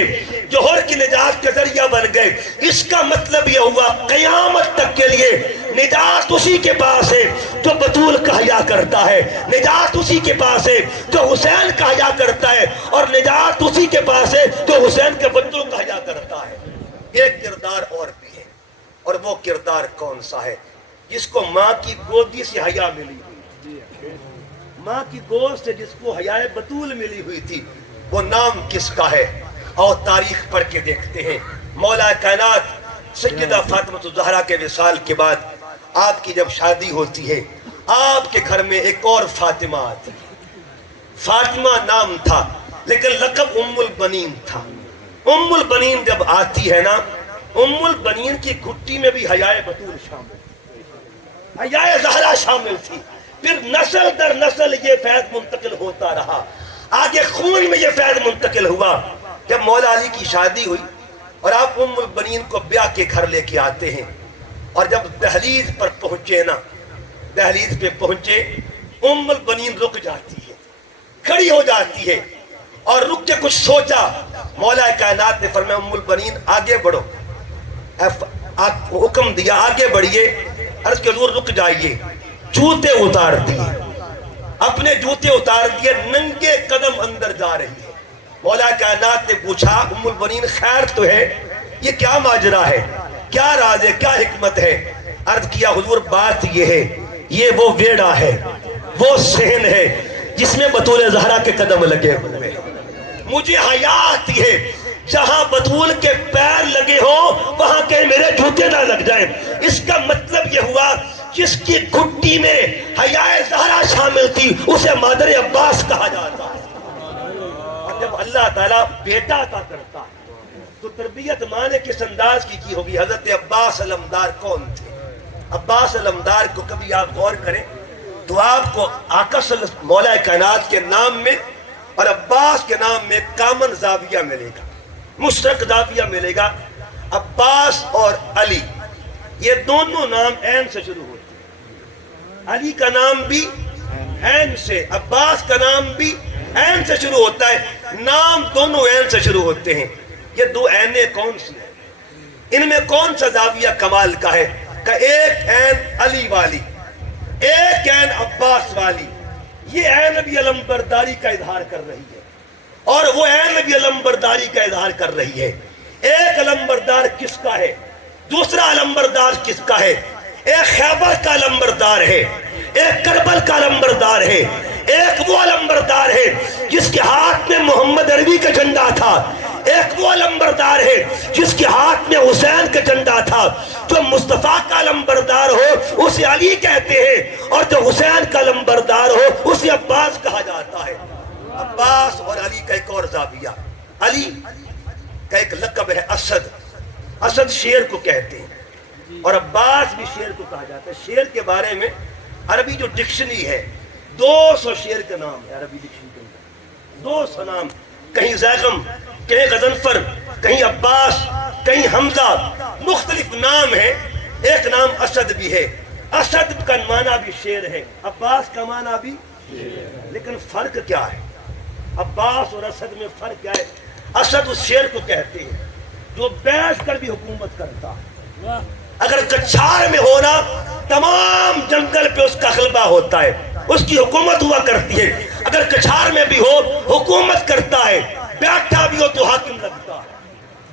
جو حر کی نجات کا ذریعہ بن گئے۔ اس کا مطلب یہ ہوا قیامت تک کے لیے نجات اسی کے پاس ہے جو بطول کا حیا کرتا ہے، نجات اسی کے پاس ہے جو حسین کا حیا کرتا ہے، اور نجات اسی کے پاس ہے جو حسین کے بچوں کا حیا کرتا ہے۔ ایک کردار اور بھی ہے، اور وہ کردار کون سا ہے؟ جس کو ماں کی گودی سے حیا ملی ہوئی، ماں کی گود سے جس کو حیائے بطول ملی ہوئی تھی، وہ نام کس کا ہے؟ اور تاریخ پڑھ کے دیکھتے ہیں۔ مولا کائنات سیدہ فاطمہ الزہرا کے وصال کے بعد آپ کی جب شادی ہوتی ہے، آپ کے گھر میں ایک اور فاطمہ آتی ہے۔ فاطمہ نام تھا لیکن لقب ام البنین تھا۔ ام البنین جب آتی ہے نا، ام البنین کی گھٹی میں بھی حیائے بطول شامل، حیائے زہرا شامل تھی۔ پھر نسل در نسل یہ فیض منتقل ہوتا رہا، آگے خون میں یہ فیض منتقل ہوا۔ جب مولا علی کی شادی ہوئی اور آپ ام البنین کو بیاہ کے گھر لے کے آتے ہیں، اور جب دہلیز پر پہنچے نا، دہلیز پہ پہنچے، ام البنین رک جاتی ہے، کھڑی ہو جاتی ہے، اور رک کے کچھ سوچا۔ مولا کائنات نے فرمایا ام البنین آگے بڑھو، حکم دیا آگے بڑھیے۔ عرض کہ حضور رک جائیے، جوتے اتار دیے، اپنے جوتے اتار دیے، ننگے قدم اندر جا رہی ہے۔ مولا کائنات نے پوچھا ام البنین خیر تو ہے؟ یہ کیا ماجرا ہے، کیا راز ہے، کیا حکمت ہے؟ عرض کیا حضور بات یہ ہے، یہ وہ ویڑا ہے، وہ صحن ہے جس میں بطول زہرا کے قدم لگے ہوئے۔ مجھے حیا آتی ہے جہاں بطول کے پیر لگے ہوں وہاں کے میرے جوتے نہ لگ جائیں۔ اس کا مطلب یہ ہوا جس کی گھٹی میں حیائے زہرا شامل تھی اسے مادر عباس کہا جاتا ہے۔ اور جب اللہ تعالیٰ بیٹا عطا کرتا ہے تو تربیت ماں نے کس انداز کی ہوگی؟ حضرت عباس علمدار کون تھے؟ عباس علمدار کو کبھی آپ غور کریں تو آپ کو آقا صلی اللہ مولا کائنات کے نام میں اور عباس کے نام میں کامن زاویہ ملے گا، مشترک زاویہ ملے گا۔ عباس اور علی یہ دونوں نام عین سے شروع ہوتے ہیں، علی کا نام بھی عین سے، عباس کا نام بھی عین سے شروع ہوتا ہے، نام دونوں عین سے شروع ہوتے ہیں۔ یہ دو عینیں کون سی ہیں؟ ان میں کون سا زاویہ کمال کا ہے؟ کہ ایک عین علی والی، ایک عین عباس والی، یہ عین نبی علم برداری کا اظہار کر رہی ہے، اور وہ عین نبی علم برداری کا اظہار کر رہی ہے۔ ایک علم بردار کس کا ہے، دوسرا علم بردار کس کا ہے؟ ایک خیبر کا علم بردار ہے، ایک کربل کا علم بردار ہے، ایک وہ علمبردار ہے جس کے ہاتھ میں محمد عربی کا جھنڈا تھا، ایک وہ علمبردار ہے جس کے ہاتھ میں حسین کا جھنڈا تھا۔ جو مصطفیٰ کا علمبردار ہو اسے علی کہتے ہیں، اور جو حسین کا علمبردار ہو اسے عباس کہا جاتا ہے۔ عباس اور علی کا ایک اور زاویہ، علی کا ایک لقب ہے اسد، اسد شیر کو کہتے ہیں، اور عباس بھی شیر کو کہا جاتا ہے۔ شیر کے بارے میں عربی جو ڈکشنری ہے 200 شیر کا نام ہے عربی ڈکشنری کے اندر، 200 نام، کہیں زیغم، کہیں غضنفر، کہیں عباس، کہیں حمزہ، مختلف نام ہیں۔ ایک نام اسد بھی ہے، اسد کا معنی بھی شیر ہے، عباس کا معنی بھی شیر، لیکن فرق کیا ہے؟ عباس اور اسد میں فرق کیا ہے؟ اسد اس شیر کو کہتے ہیں جو بیٹھ کر بھی حکومت کرتا ہے، اگر کچھار میں ہونا تمام جنگل پہ اس کا غلبہ ہوتا ہے، اس کی حکومت ہوا کرتی ہے، اگر کچھار میں بھی ہو حکومت کرتا ہے، بیٹھا بھی ہو تو حاکم لگتا ہے،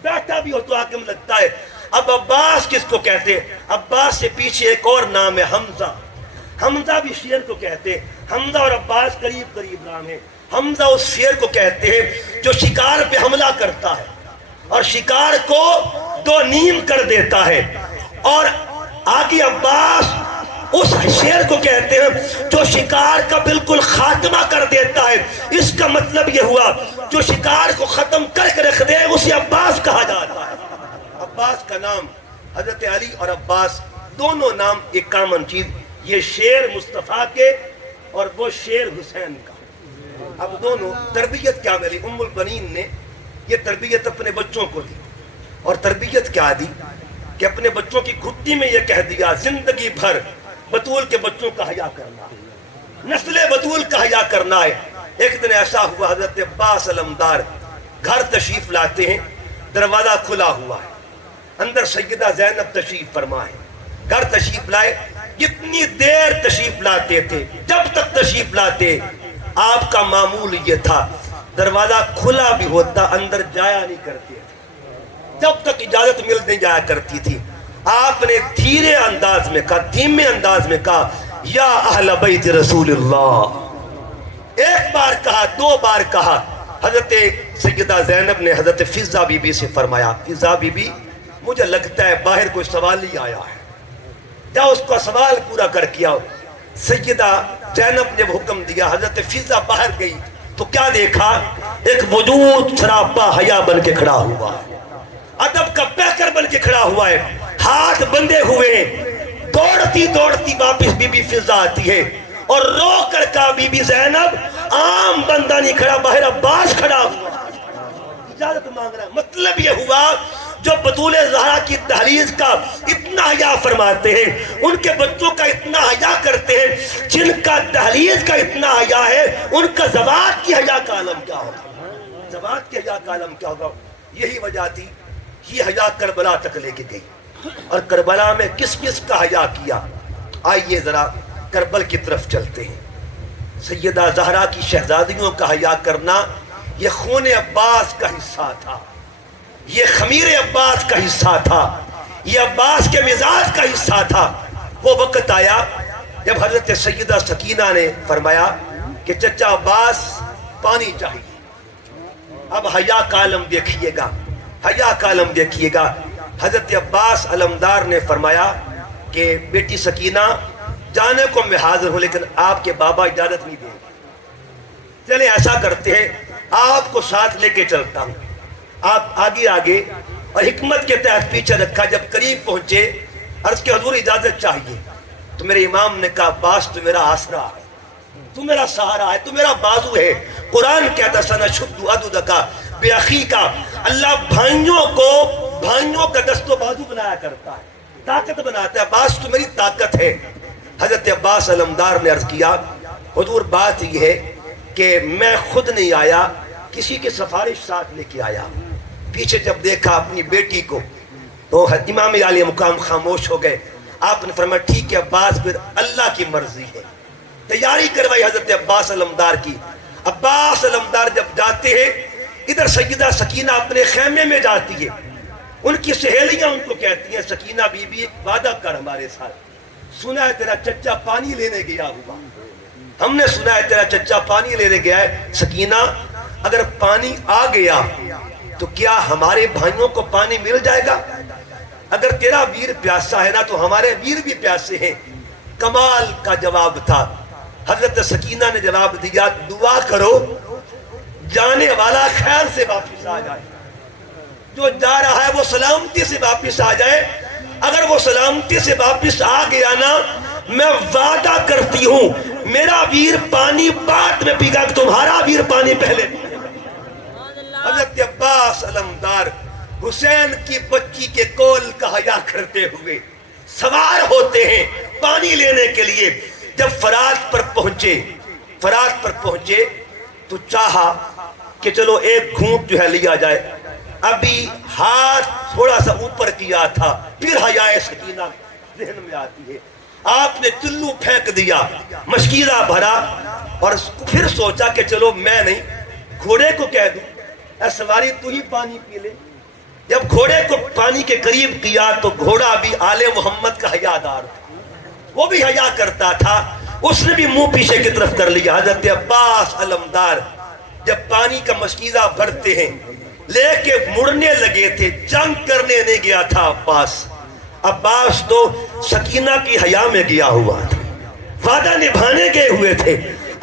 بیٹھا بھی ہو تو حاکم لگتا ہے۔ اب عباس کس کو کہتے ہیں؟ عباس سے پیچھے ایک اور نام ہے حمزہ، حمزہ بھی شیر کو کہتے ہیں۔ حمزہ اور عباس قریب قریب نام ہے۔ حمزہ اس شیر کو کہتے ہیں جو شکار پہ حملہ کرتا ہے اور شکار کو دو نیم کر دیتا ہے، اور آگے عباس اس شیر کو کہتے ہیں جو شکار کا بالکل خاتمہ کر دیتا ہے۔ اس کا مطلب یہ ہوا جو شکار کو ختم کر کے رکھ دے اسے عباس کہا جاتا ہے۔ عباس کا نام، حضرت علی اور عباس دونوں نام ایک کامن چیز، یہ شیر مصطفیٰ کے اور وہ شیر حسین کا۔ اب دونوں تربیت کیا ملی؟ ام البنین نے یہ تربیت اپنے بچوں کو دی، اور تربیت کیا دی کہ اپنے بچوں کی گھٹی میں یہ کہہ دیا زندگی بھر بطول کے بچوں کا حیا کرنا ہے، نسل بطول کا حیا کرنا ہے۔ ایک دن ایسا ہوا حضرت عباس علمدار گھر تشریف لاتے ہیں، دروازہ کھلا ہوا ہے، اندر سیدہ زینب تشریف فرما ہے، گھر تشریف لائے، جتنی دیر تشریف لاتے تھے، جب تک تشریف لاتے آپ کا معمول یہ تھا دروازہ کھلا بھی ہوتا اندر جایا نہیں کرتے تھے، جب تک اجازت مل نہیں جایا کرتی تھی۔ آپ نے دھیرے انداز میں کہا، دھیمے انداز میں کہا یا اہل بیت رسول اللہ، ایک بار کہا، دو بار کہا۔ حضرت سیدہ زینب نے حضرت فضہ بی بی سے فرمایا، فضہ بی بی مجھے لگتا ہے باہر کوئی سوال ہی آیا ہے، جا اس کا سوال پورا کر کے آؤ۔ سیدہ زینب نے حکم دیا، حضرت فضہ باہر گئی تو کیا دیکھا؟ ایک وجود سراپا حیا بن کے کھڑا ہوا، ادب کا پیکر بن کے کھڑا ہوا ہے، ہاتھ بندے ہوئے، دوڑتی دوڑتی واپس بی بی فضہ آتی ہے اور رو کر کہا بی بی زینب عام بندہ نہیں کھڑا، باہر عباس کھڑا ہوا، اجازت مانگ رہا ہے۔ مطلب یہ ہوا جو بطول زہرا کی دہلیز کا اتنا حیا فرماتے ہیں، ان کے بچوں کا اتنا حیا کرتے ہیں، جن کا دہلیز کا اتنا حیا ہے ان کا زوات کی حیا کا عالم کیا ہوگا، زوات کی حیا کا عالم کیا ہوگا۔ یہی وجہ تھی یہ حیا کربلا تک لے کے گئی، اور کربلا میں کس کس کا حیا کیا؟ آئیے ذرا کربل کی طرف چلتے ہیں۔ سیدہ زہرا کی شہزادیوں کا حیا کرنا یہ خون عباس کا حصہ تھا، یہ خمیر عباس کا حصہ تھا، یہ عباس کے مزاج کا حصہ تھا۔ وہ وقت آیا جب حضرت سیدہ سکینہ نے فرمایا کہ چچا عباس پانی چاہیے۔ اب حیا کا عالم دیکھیے گا، حیا کا عالم دیکھیے گا۔ حضرت عباس علمدار نے فرمایا کہ بیٹی سکینہ جانے کو میں حاضر ہوں لیکن آپ کے بابا اجازت نہیں دیں گے، چلیں ایسا کرتے ہیں آپ کو ساتھ لے کے چلتا ہوں۔ آپ آگے آگے اور حکمت کے تحت پیچھے رکھا، جب قریب پہنچے عرض کہ حضور اجازت چاہیے، تو میرے امام نے کہا عباس تو میرا آسرا ہے، تو میرا سہارا ہے، تو میرا بازو ہے۔ قرآن کہتا سنشد عضدک بأخیک، اللہ بھائیوں کا دست و بازو بنایا کرتا ہے، طاقت بناتا ہے۔ عباس تو میری طاقت ہے۔ حضرت عباس علمدار نے عرض کیا حضور بات یہ ہے کہ میں خود نہیں آیا، کسی کی سفارش ساتھ لے کے آیا۔ پیچھے جب دیکھا اپنی بیٹی کو تو امام عالیہ مقام خاموش ہو گئے۔ آپ نے فرمایا ٹھیک ہے عباس، پھر اللہ کی مرضی ہے۔ تیاری کروائی حضرت عباس علمدار کی۔ عباس علمدار جب جاتے ہیں، ادھر سیدہ سکینہ اپنے خیمے میں جاتی ہے، ان کی سہیلیاں ان کو کہتی ہیں سکینہ بی بی وعدہ کر ہمارے ساتھ، سنا ہے تیرا چچا پانی لینے گیا ہوا، ہم نے سنا ہے تیرا چچا پانی لینے گیا ہے. سکینہ اگر پانی آ گیا تو کیا ہمارے بھائیوں کو پانی مل جائے گا؟ اگر تیرا ویر پیاسا ہے نا تو ہمارے ویر بھی پیاسے ہیں. کمال کا جواب تھا. حضرت سکینہ نے جواب دیا دعا کرو جانے والا خیر سے واپس آ جائے, جو جا رہا ہے وہ سلامتی سے واپس آ جائے. اگر وہ سلامتی سے واپس آ گیا نا میں وعدہ کرتی ہوں میرا ویر پانی بعد میں پیگا, تمہارا ویر پانی پہلے پیگا. حضرت عباس علمدار حسین کی بچی کے کول کا حیا کرتے ہوئے سوار ہوتے ہیں پانی لینے کے لیے. جب فرات پر پہنچے تو چاہا کہ چلو ایک گھونٹ جو ہے لیا جائے. ابھی ہاتھ تھوڑا سا اوپر کیا تھا پھر حیائے سکینہ ذہن میں آتی ہے. آپ نے چلو پھینک دیا, مشکیزہ بھرا اور پھر سوچا کہ چلو میں نہیں گھوڑے کو کہہ دوں اے سواری تو ہی پانی پی لے. جب گھوڑے کو پانی کے قریب کیا تو گھوڑا بھی آل محمد کا حیادار تھا, وہ بھی حیا کرتا تھا, اس نے بھی منہ پیچھے کی طرف کر لیا. حضرت عباس علمدار جب پانی کا مشکیزہ بھرتے ہیں لے کے مڑنے لگے تھے, جنگ کرنے نہیں گیا تھا عباس تو سکینہ کی حیا میں گیا ہوا تھا, وعدہ نبھانے گئے ہوئے تھے.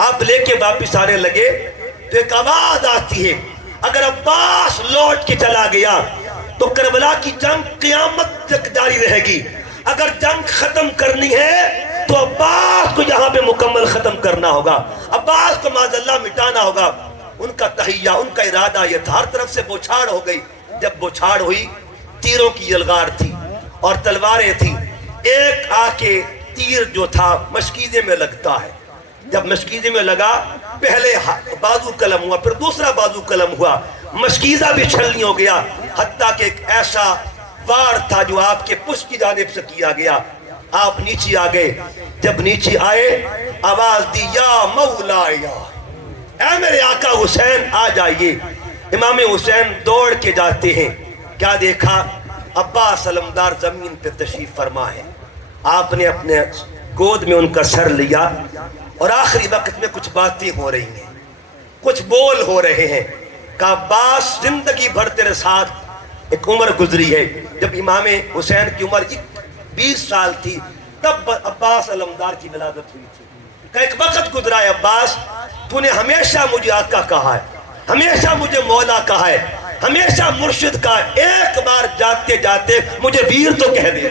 آپ لے کے واپس آنے لگے تو ایک آواز آتی ہے اگر عباس لوٹ کے چلا گیا تو کربلا کی جنگ قیامت تک جاری رہے گی. اگر جنگ ختم کرنی ہے تو عباس کو یہاں پہ مکمل ختم کرنا ہوگا, عباس کو معاذ اللہ مٹانا ہوگا. ان کا تہیہ, ان کا ارادہ یہ تھا. ہر طرف سے بوچھاڑ ہو گئی. جب بوچھاڑ ہوئی تیروں کی یلغار تھی اور تلواریں تھی. ایک آ کے تیر جو تھا مشکیزے میں لگتا ہے, جب مشکیزے میں لگا پہلے بازو قلم ہوا پھر دوسرا بازو قلم ہوا, مشکیزہ بھی چھلنی ہو گیا. حتیٰ کہ ایک ایسا وار تھا جو آپ کے پشت کی جانب سے کیا گیا. آپ نیچے آ گئے. جب نیچے آئے آواز دی یا مولا, یا اے میرے آقا حسین آ جائیے. امام حسین دوڑ کے جاتے ہیں. کیا دیکھا؟ عباس علمدار زمین پہ تشریف فرما ہے. آپ نے اپنے گود میں ان کا سر لیا اور آخری وقت میں کچھ باتیں ہو رہی ہیں, کچھ بول ہو رہے ہیں. کہ عباس زندگی بھر تیرے ساتھ ایک عمر گزری ہے. جب امام حسین کی عمر 20 سال تھی تب عباس علمدار کی ولادت ہوئی تھی. کہ ایک وقت گزرا ہے عباس, تو نے ہمیشہ مجھے آقا کہا ہے, ہمیشہ مجھے مولا کہا ہے, ہمیشہ مرشد کہا ہے. ایک بار جاتے جاتے مجھے ویر تو کہہ دے,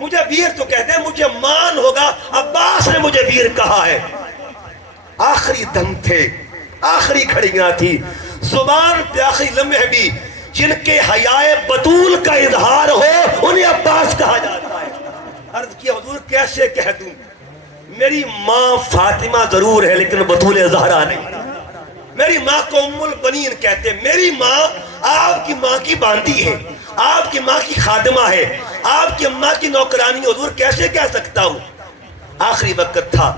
مجھے ویر تو کہہ دے, مجھے مان ہوگا. عباس نے مجھے ویر کہا ہے. آخری دم تھے, آخری گھڑیاں تھی, زبان پہ آخری لمحے بھی جن کے حیائے بطول کا اظہار ہو انہیں عباس کہا جاتا ہے. عرض کیا حضور کیسے کہہ دوں, میری ماں فاطمہ ضرور ہے لیکن بطول زہرا نہیں. میری ماں کو ام البنین کہتے. میری ماں آپ کی ماں کی باندی ہے, آپ کی ماں کی خادمہ ہے, آپ کی ماں کی نوکرانی. حضور کیسے کہہ سکتا ہوں. آخری وقت تھا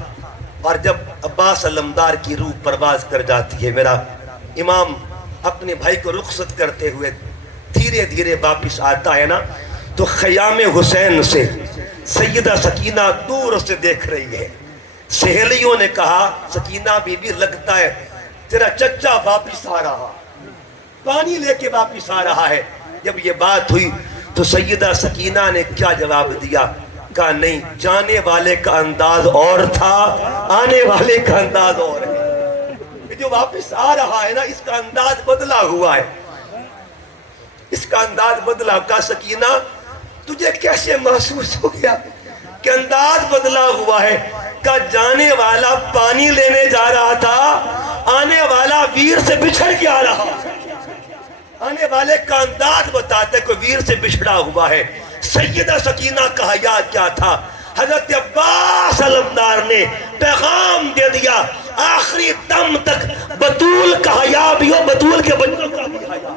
اور جب عباس علمدار کی روح پرواز کر جاتی ہے, میرا امام اپنے بھائی کو رخصت کرتے ہوئے دھیرے دھیرے واپس آتا ہے نا, تو خیام حسین سے سیدہ سکینہ دور سے دیکھ رہی ہے. سہیلیوں نے کہا سکینہ بی بی لگتا ہے تیرا چچا واپس آ رہا, پانی لے کے واپس آ رہا ہے. جب یہ بات ہوئی تو سیدہ سکینہ نے کیا جواب دیا؟ کہا نہیں, جانے والے کا انداز اور تھا, آنے والے کا انداز اور ہے. جو واپس آ رہا ہے نا اس کا انداز بدلا ہوا ہے, اس کا انداز بدلا. کہا سکینہ تجھے کیسے محسوس ہو گیا کہ انداز بدلا ہوا ہے؟ کہ جانے والا پانی لینے جا رہا تھا, آنے والا ویر سے بچھڑ کے آ رہا. آنے والے کا انداز بتاتے کہ ویر سے بچھڑا ہوا ہے. سیدہ سکینہ کا حیا کیا تھا؟ حضرت عباس علمدار نے پیغام دے دیا آخری دم تک بطول کا حیا بھی ہو, بطول کے بچوں کا بھی حیا.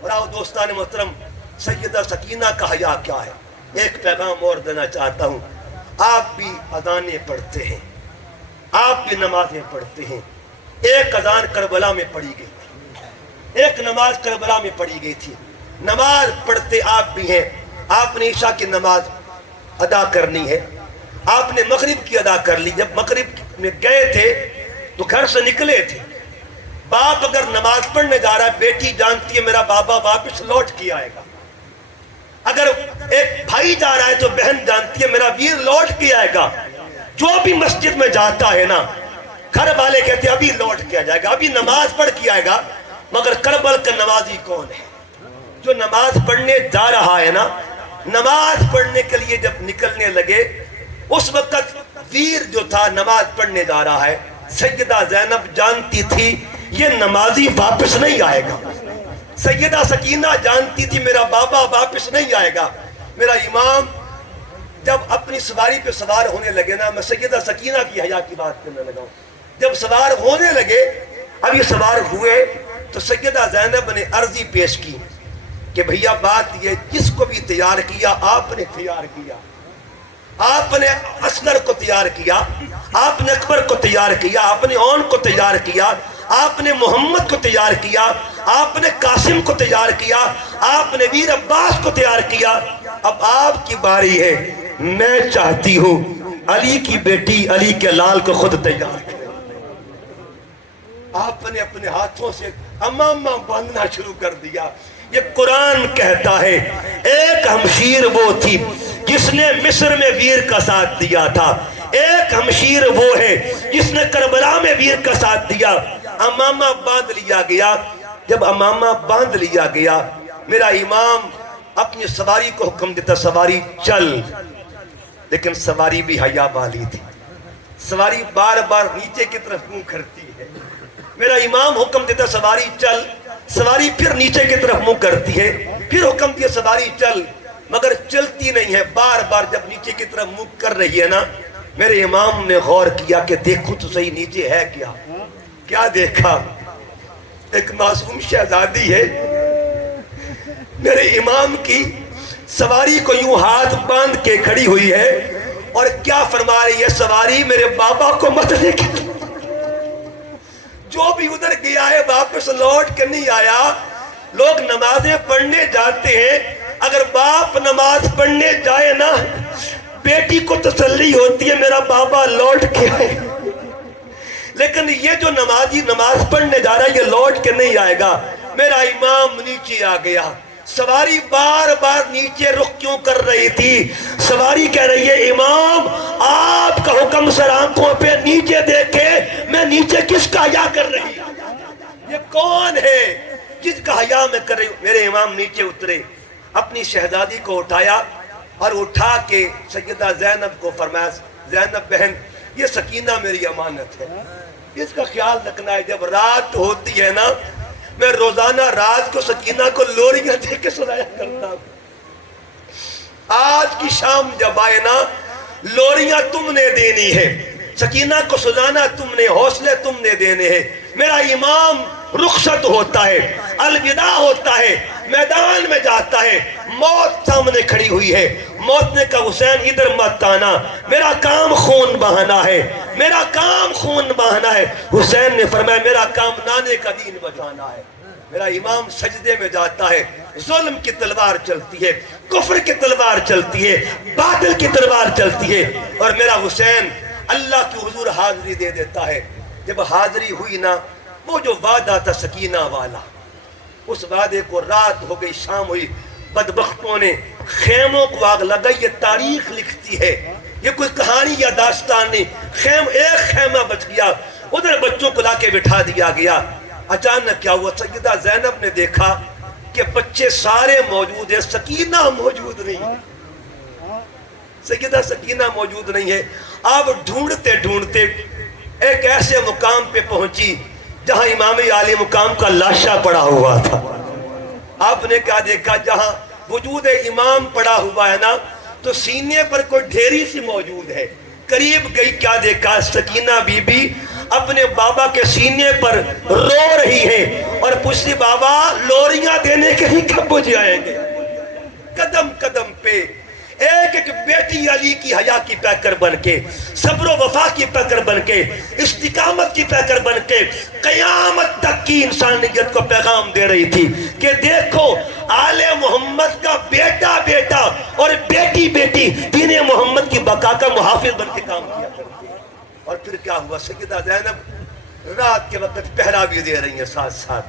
اور آؤ دوستان محترم, سیدہ سکینہ کا حیا کیا ہے؟ ایک پیغام اور دینا چاہتا ہوں. آپ بھی اذانیں پڑھتے ہیں, آپ بھی نمازیں پڑھتے ہیں. ایک اذان کربلا میں پڑھی گئی تھی, ایک نماز کربلا میں پڑھی گئی تھی. نماز پڑھتے آپ بھی ہیں, آپ نے عشاء کی نماز ادا کرنی ہے. آپ نے مغرب کی ادا کر لی. جب مغرب میں گئے تھے تو گھر سے نکلے تھے. باپ اگر نماز پڑھنے جا رہا ہے، بیٹی جانتی ہے میرا بابا واپس لوٹ کے آئے گا. اگر ایک بھائی جا رہا ہے تو بہن جانتی ہے میرا ویر لوٹ کے آئے گا. جو بھی مسجد میں جاتا ہے نا، گھر والے کہتے ہیں ابھی لوٹ کے آ جائے گا، ابھی نماز پڑھ کے آئے گا. مگر کربل کا نمازی کون ہے؟ جو نماز پڑھنے جا رہا ہے نا. نماز پڑھنے کے لیے جب نکلنے لگے، اس وقت ویر جو تھا نماز پڑھنے جا رہا ہے. سیدہ زینب جانتی تھی یہ نمازی واپس نہیں آئے گا. سیدہ سکینہ جانتی تھی میرا بابا واپس نہیں آئے گا. میرا امام جب اپنی سواری پہ سوار ہونے لگے نا، میں سیدہ سکینہ کی حیا کی بات کرنے لگا ہوں. جب سوار ہونے لگے، اب یہ سوار ہوئے تو سیدہ زینب نے عرضی پیش کی کہ بھیا بات یہ، جس کو بھی تیار کیا آپ نے تیار کیا. آپ نے اصغر کو تیار کیا، آپ نے اکبر کو تیار کیا، آپ نے اون کو تیار کیا، آپ نے محمد کو تیار کیا، آپ نے قاسم کو تیار کیا، آپ نے ویر عباس کو تیار کیا. اب آپ کی باری ہے. میں چاہتی ہوں علی کی بیٹی علی کے لال کو خود تیار کریں. آپ نے اپنے ہاتھوں سے امامہ باندھنا شروع کر دیا. یہ قرآن کہتا ہے ایک ہمشیر وہ تھی جس نے مصر میں ویر کا ساتھ دیا تھا. ایک ہمشیر وہ ہے جس نے کربلا میں ویر کا ساتھ دیا. امامہ باندھ لیا گیا. جب امامہ باندھ لیا گیا، میرا امام اپنی سواری کو حکم دیتا سواری چل. لیکن سواری بھی حیا والی تھی. سواری بار بار نیچے کی طرف منہ کرتی ہے. میرا امام حکم دیتا سواری چل. سواری پھر نیچے کی طرف منہ کرتی ہے. پھر حکم دیا سواری چل، مگر چلتی نہیں ہے. بار بار جب نیچے کی طرف منہ کر رہی ہے نا، میرے امام نے غور کیا کہ دیکھو تو صحیح نیچے ہے کیا. کیا دیکھا؟ ایک معصوم شہزادی ہے. میرے امام کی سواری کو یوں ہاتھ باندھ کے کھڑی ہوئی ہے اور کیا فرما رہی ہے؟ سواری میرے بابا کو مت لے کے، جو بھی ادھر گیا ہے واپس لوٹ کے نہیں آیا. لوگ نمازیں پڑھنے جاتے ہیں، اگر باپ نماز پڑھنے جائے نا، بیٹی کو تسلی ہوتی ہے میرا بابا لوٹ کے آئے. لیکن یہ جو نمازی نماز پڑھنے جا رہا ہے یہ لوٹ کے نہیں آئے گا. میرا امام نیچے آ گیا. سواری بار بار نیچے رخ کیوں کر رہی تھی؟ سواری کہہ رہی ہے امام آپ کا حکم سر آنکھوں پہ نیچے دیکھے، میں نیچے کس کا حیا کر رہی ہوں؟ یہ کون ہے جس کا حیا میں کر رہی ہوں؟ میرے امام نیچے اترے، اپنی شہزادی کو اٹھایا اور اٹھا کے سیدہ زینب کو فرمایا زینب بہن یہ سکینہ میری امانت ہے، اس کا خیال رکھنا ہے. جب رات ہوتی ہے نا، میں روزانہ رات کو سکینہ کو لوریاں دے کے سنایا کرتا ہوں. آج کی شام جب آئے نا، لوریاں تم نے دینی ہے، سکینہ کو سنانا تم نے، حوصلے تم نے دینے ہیں. میرا امام رخصت ہوتا ہے، الوداع ہوتا ہے، میدان میں جاتا ہے. موت سامنے کھڑی ہوئی ہے. موت نے کہا حسین ادھر مت آنا، میرا کام خون بہانا ہے، میرا کام خون بہانا ہے. حسین نے فرمایا میرا کام نانے کا دین بچانا ہے. میرا امام سجدے میں جاتا ہے. ظلم کی تلوار چلتی ہے، کفر کی تلوار چلتی ہے، باطل کی تلوار چلتی ہے، اور میرا حسین اللہ کی حضور حاضری دے دیتا ہے. جب حاضری ہوئی نا، وہ جو وعدہ تھا سکینہ والا، اس وعدے کو رات ہو گئی، شام ہوئی، بدبختوں نے خیموں کو آگ لگائی. یہ تاریخ لکھتی ہے، یہ کوئی کہانی یا داستان نہیں. ایک خیمہ بچ گیا، ادھر بچوں کو لا کے بٹھا دیا گیا. اچانک کیا ہوا؟ سیدہ زینب نے دیکھا کہ بچے سارے موجود ہیں، سکینہ موجود نہیں ہے. سیدہ سکینہ موجود نہیں ہے. آپ ڈھونڈتے ڈھونڈتے ایک ایسے مقام پہ پہنچی جہاں امام عالی مقام کا لاشا پڑا ہوا تھا. آپ نے کیا دیکھا؟ جہاں وجود امام پڑا ہوا ہے نا، تو سینے پر کوئی ڈھیری سی موجود ہے. قریب گئی، کیا دیکھا؟ سکینہ بی بی اپنے بابا کے سینے پر رو رہی ہے اور پوچھتی بابا لوریاں دینے کے ہی کب مجھے آئیں گے؟ قدم قدم پہ ایک ایک بیٹی علی کی حیا کی پیکر بن کے، صبر و وفا کی پیکر بن کے، استقامت کی پیکر بن کے قیامت تک کی انسانیت کو پیغام دے رہی تھی کہ دیکھو آل محمد کا بیٹا بیٹا اور بیٹی بیٹی دین محمد کی بقا کا محافظ بن کے کام کیا کرتی ہے۔ اور پھر کیا ہوا؟ سیدہ زینب رات کے وقت پہرا بھی دے رہی ہیں، ساتھ ساتھ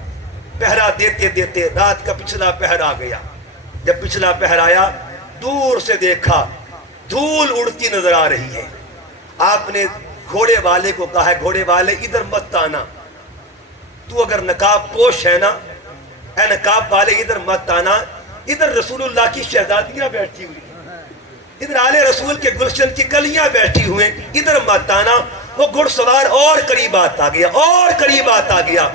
پہرا دیتے دیتے رات کا پچھلا پہر آ گیا۔ جب پچھلا پہر آیا، دور سے دیکھا دھول اڑتی نظر آ رہی ہے۔ آپ نے گھوڑے والے کو کہا ہے گھوڑے والے ادھر مت آنا، تو اگر نقاب پوش ہے نا، اے نقاب والے ادھر مت آنا، ادھر رسول اللہ کی شہزادیاں بیٹھی ہوئی ہیں، ادھر آل رسول کے گلشن کی کلیاں بیٹھی ہوئے، ادھر مت آنا۔ وہ گھڑ سوار اور قریب آتا گیا، اور قریب آتا گیا۔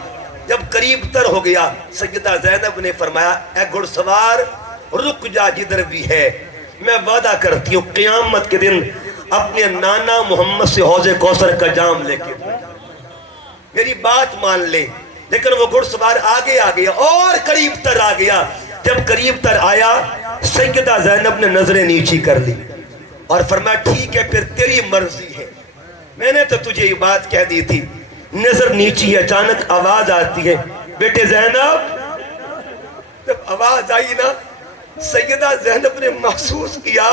جب قریب تر ہو گیا، سیدہ زینب نے فرمایا اے گھڑ سوار رک جا جدھر بھی ہے، میں وعدہ کرتی ہوں قیامت کے دن اپنے نانا محمد سے حوض کوثر کا جام لے کے میری بات مان لے۔ لیکن وہ گھڑ سوار آگے آ گیا اور قریب تر آ گیا۔ جب قریب تر آیا، سیدہ زینب نے نظریں نیچی کر لی اور فرمایا ٹھیک ہے پھر تیری مرضی ہے، میں نے تو تجھے یہ بات کہہ دی تھی۔ نظر نیچی ہے، اچانک آواز آتی ہے بیٹے زینب۔ جب آواز آئی نا، سیدہ زینب نے محسوس کیا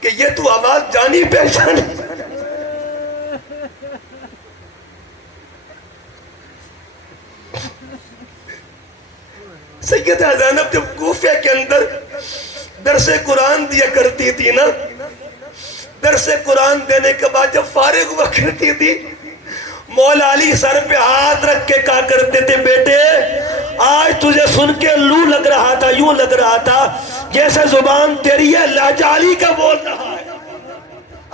کہ یہ تو آواز جانی پہچانی۔ سیدہ زینب جب کوفے کے اندر درس قرآن دیا کرتی تھی نا، درس قرآن دینے کے بعد جب فارغ ہوا کرتی تھی، مولا علی سر پہ ہاتھ رکھ کے کہا کرتے تھے بیٹے آج تجھے سن کے لو لگ رہا تھا، یوں لگ رہا تھا جیسے زبان تیری ہے لہجہ علی کا بول رہا ہے۔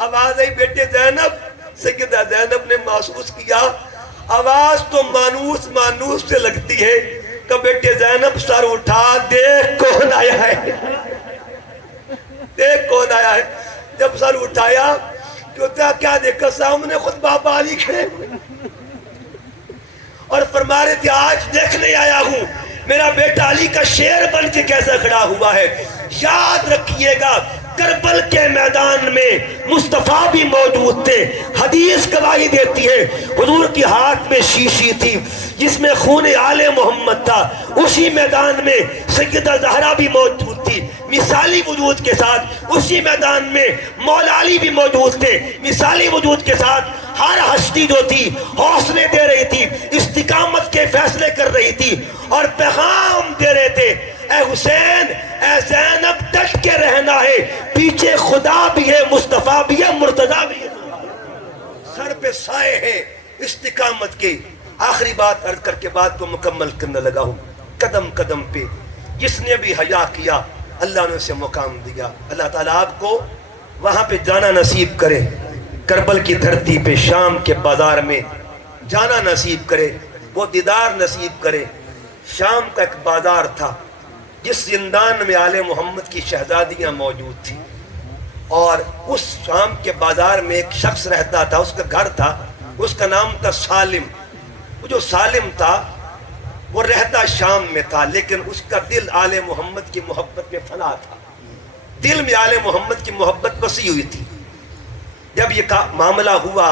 آواز آئی بیٹے زینب۔ سیدہ زینب نے محسوس کیا آواز تو مانوس مانوس سے لگتی ہے، کہ بیٹے زینب سر اٹھا دیکھ کون آیا ہے، دیکھ کون آیا ہے۔ جب سر اٹھایا کیا دیکھا؟ سامنے خود بابا علی کھڑے اور فرما رہے تھے آج دیکھنے آیا ہوں میرا بیٹا علی کا شیر بن کے کیسا کھڑا ہوا ہے۔ یاد رکھیے گا کربل کے میدان میں مصطفیٰ بھی موجود تھے۔ حدیث گواہی دیتی ہے حضور کی ہاتھ میں شیشی تھی جس میں خون آل محمد تھا، اسی میدان میں سیدہ زہرا بھی موجود تھی مثالی وجود کے ساتھ، اسی میدان میں مولا علی بھی موجود تھے مثالی وجود کے ساتھ۔ ہر ہستی جو تھی حوصلے دے رہی تھی، استقامت کے فیصلے کر رہی تھی اور پیغام دے رہے تھے اے حسین اے زینب ڈٹ کے رہنا ہے، پیچھے خدا بھی ہے، مصطفیٰ بھی ہے، مرتضیٰ بھی ہے، سر پہ سائے ہیں استقامت کے۔ آخری بات عرض کر کے بات کو مکمل کرنے لگا ہوں، قدم قدم پہ جس نے بھی حیا کیا اللہ نے اسے مقام دیا۔ اللہ تعالیٰ آپ کو وہاں پہ جانا نصیب کرے، کربل کی دھرتی پہ شام کے بازار میں جانا نصیب کرے، وہ دیدار نصیب کرے۔ شام کا ایک بازار تھا جس زندان میں آل محمد کی شہزادیاں موجود تھیں، اور اس شام کے بازار میں ایک شخص رہتا تھا، اس کا گھر تھا، اس کا نام تھا سالم۔ وہ جو سالم تھا وہ رہتا شام میں تھا، لیکن اس کا دل آل محمد کی محبت میں فنا تھا، دل میں آل محمد کی محبت بسی ہوئی تھی۔ جب یہ معاملہ ہوا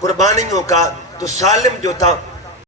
قربانیوں کا تو سالم جو تھا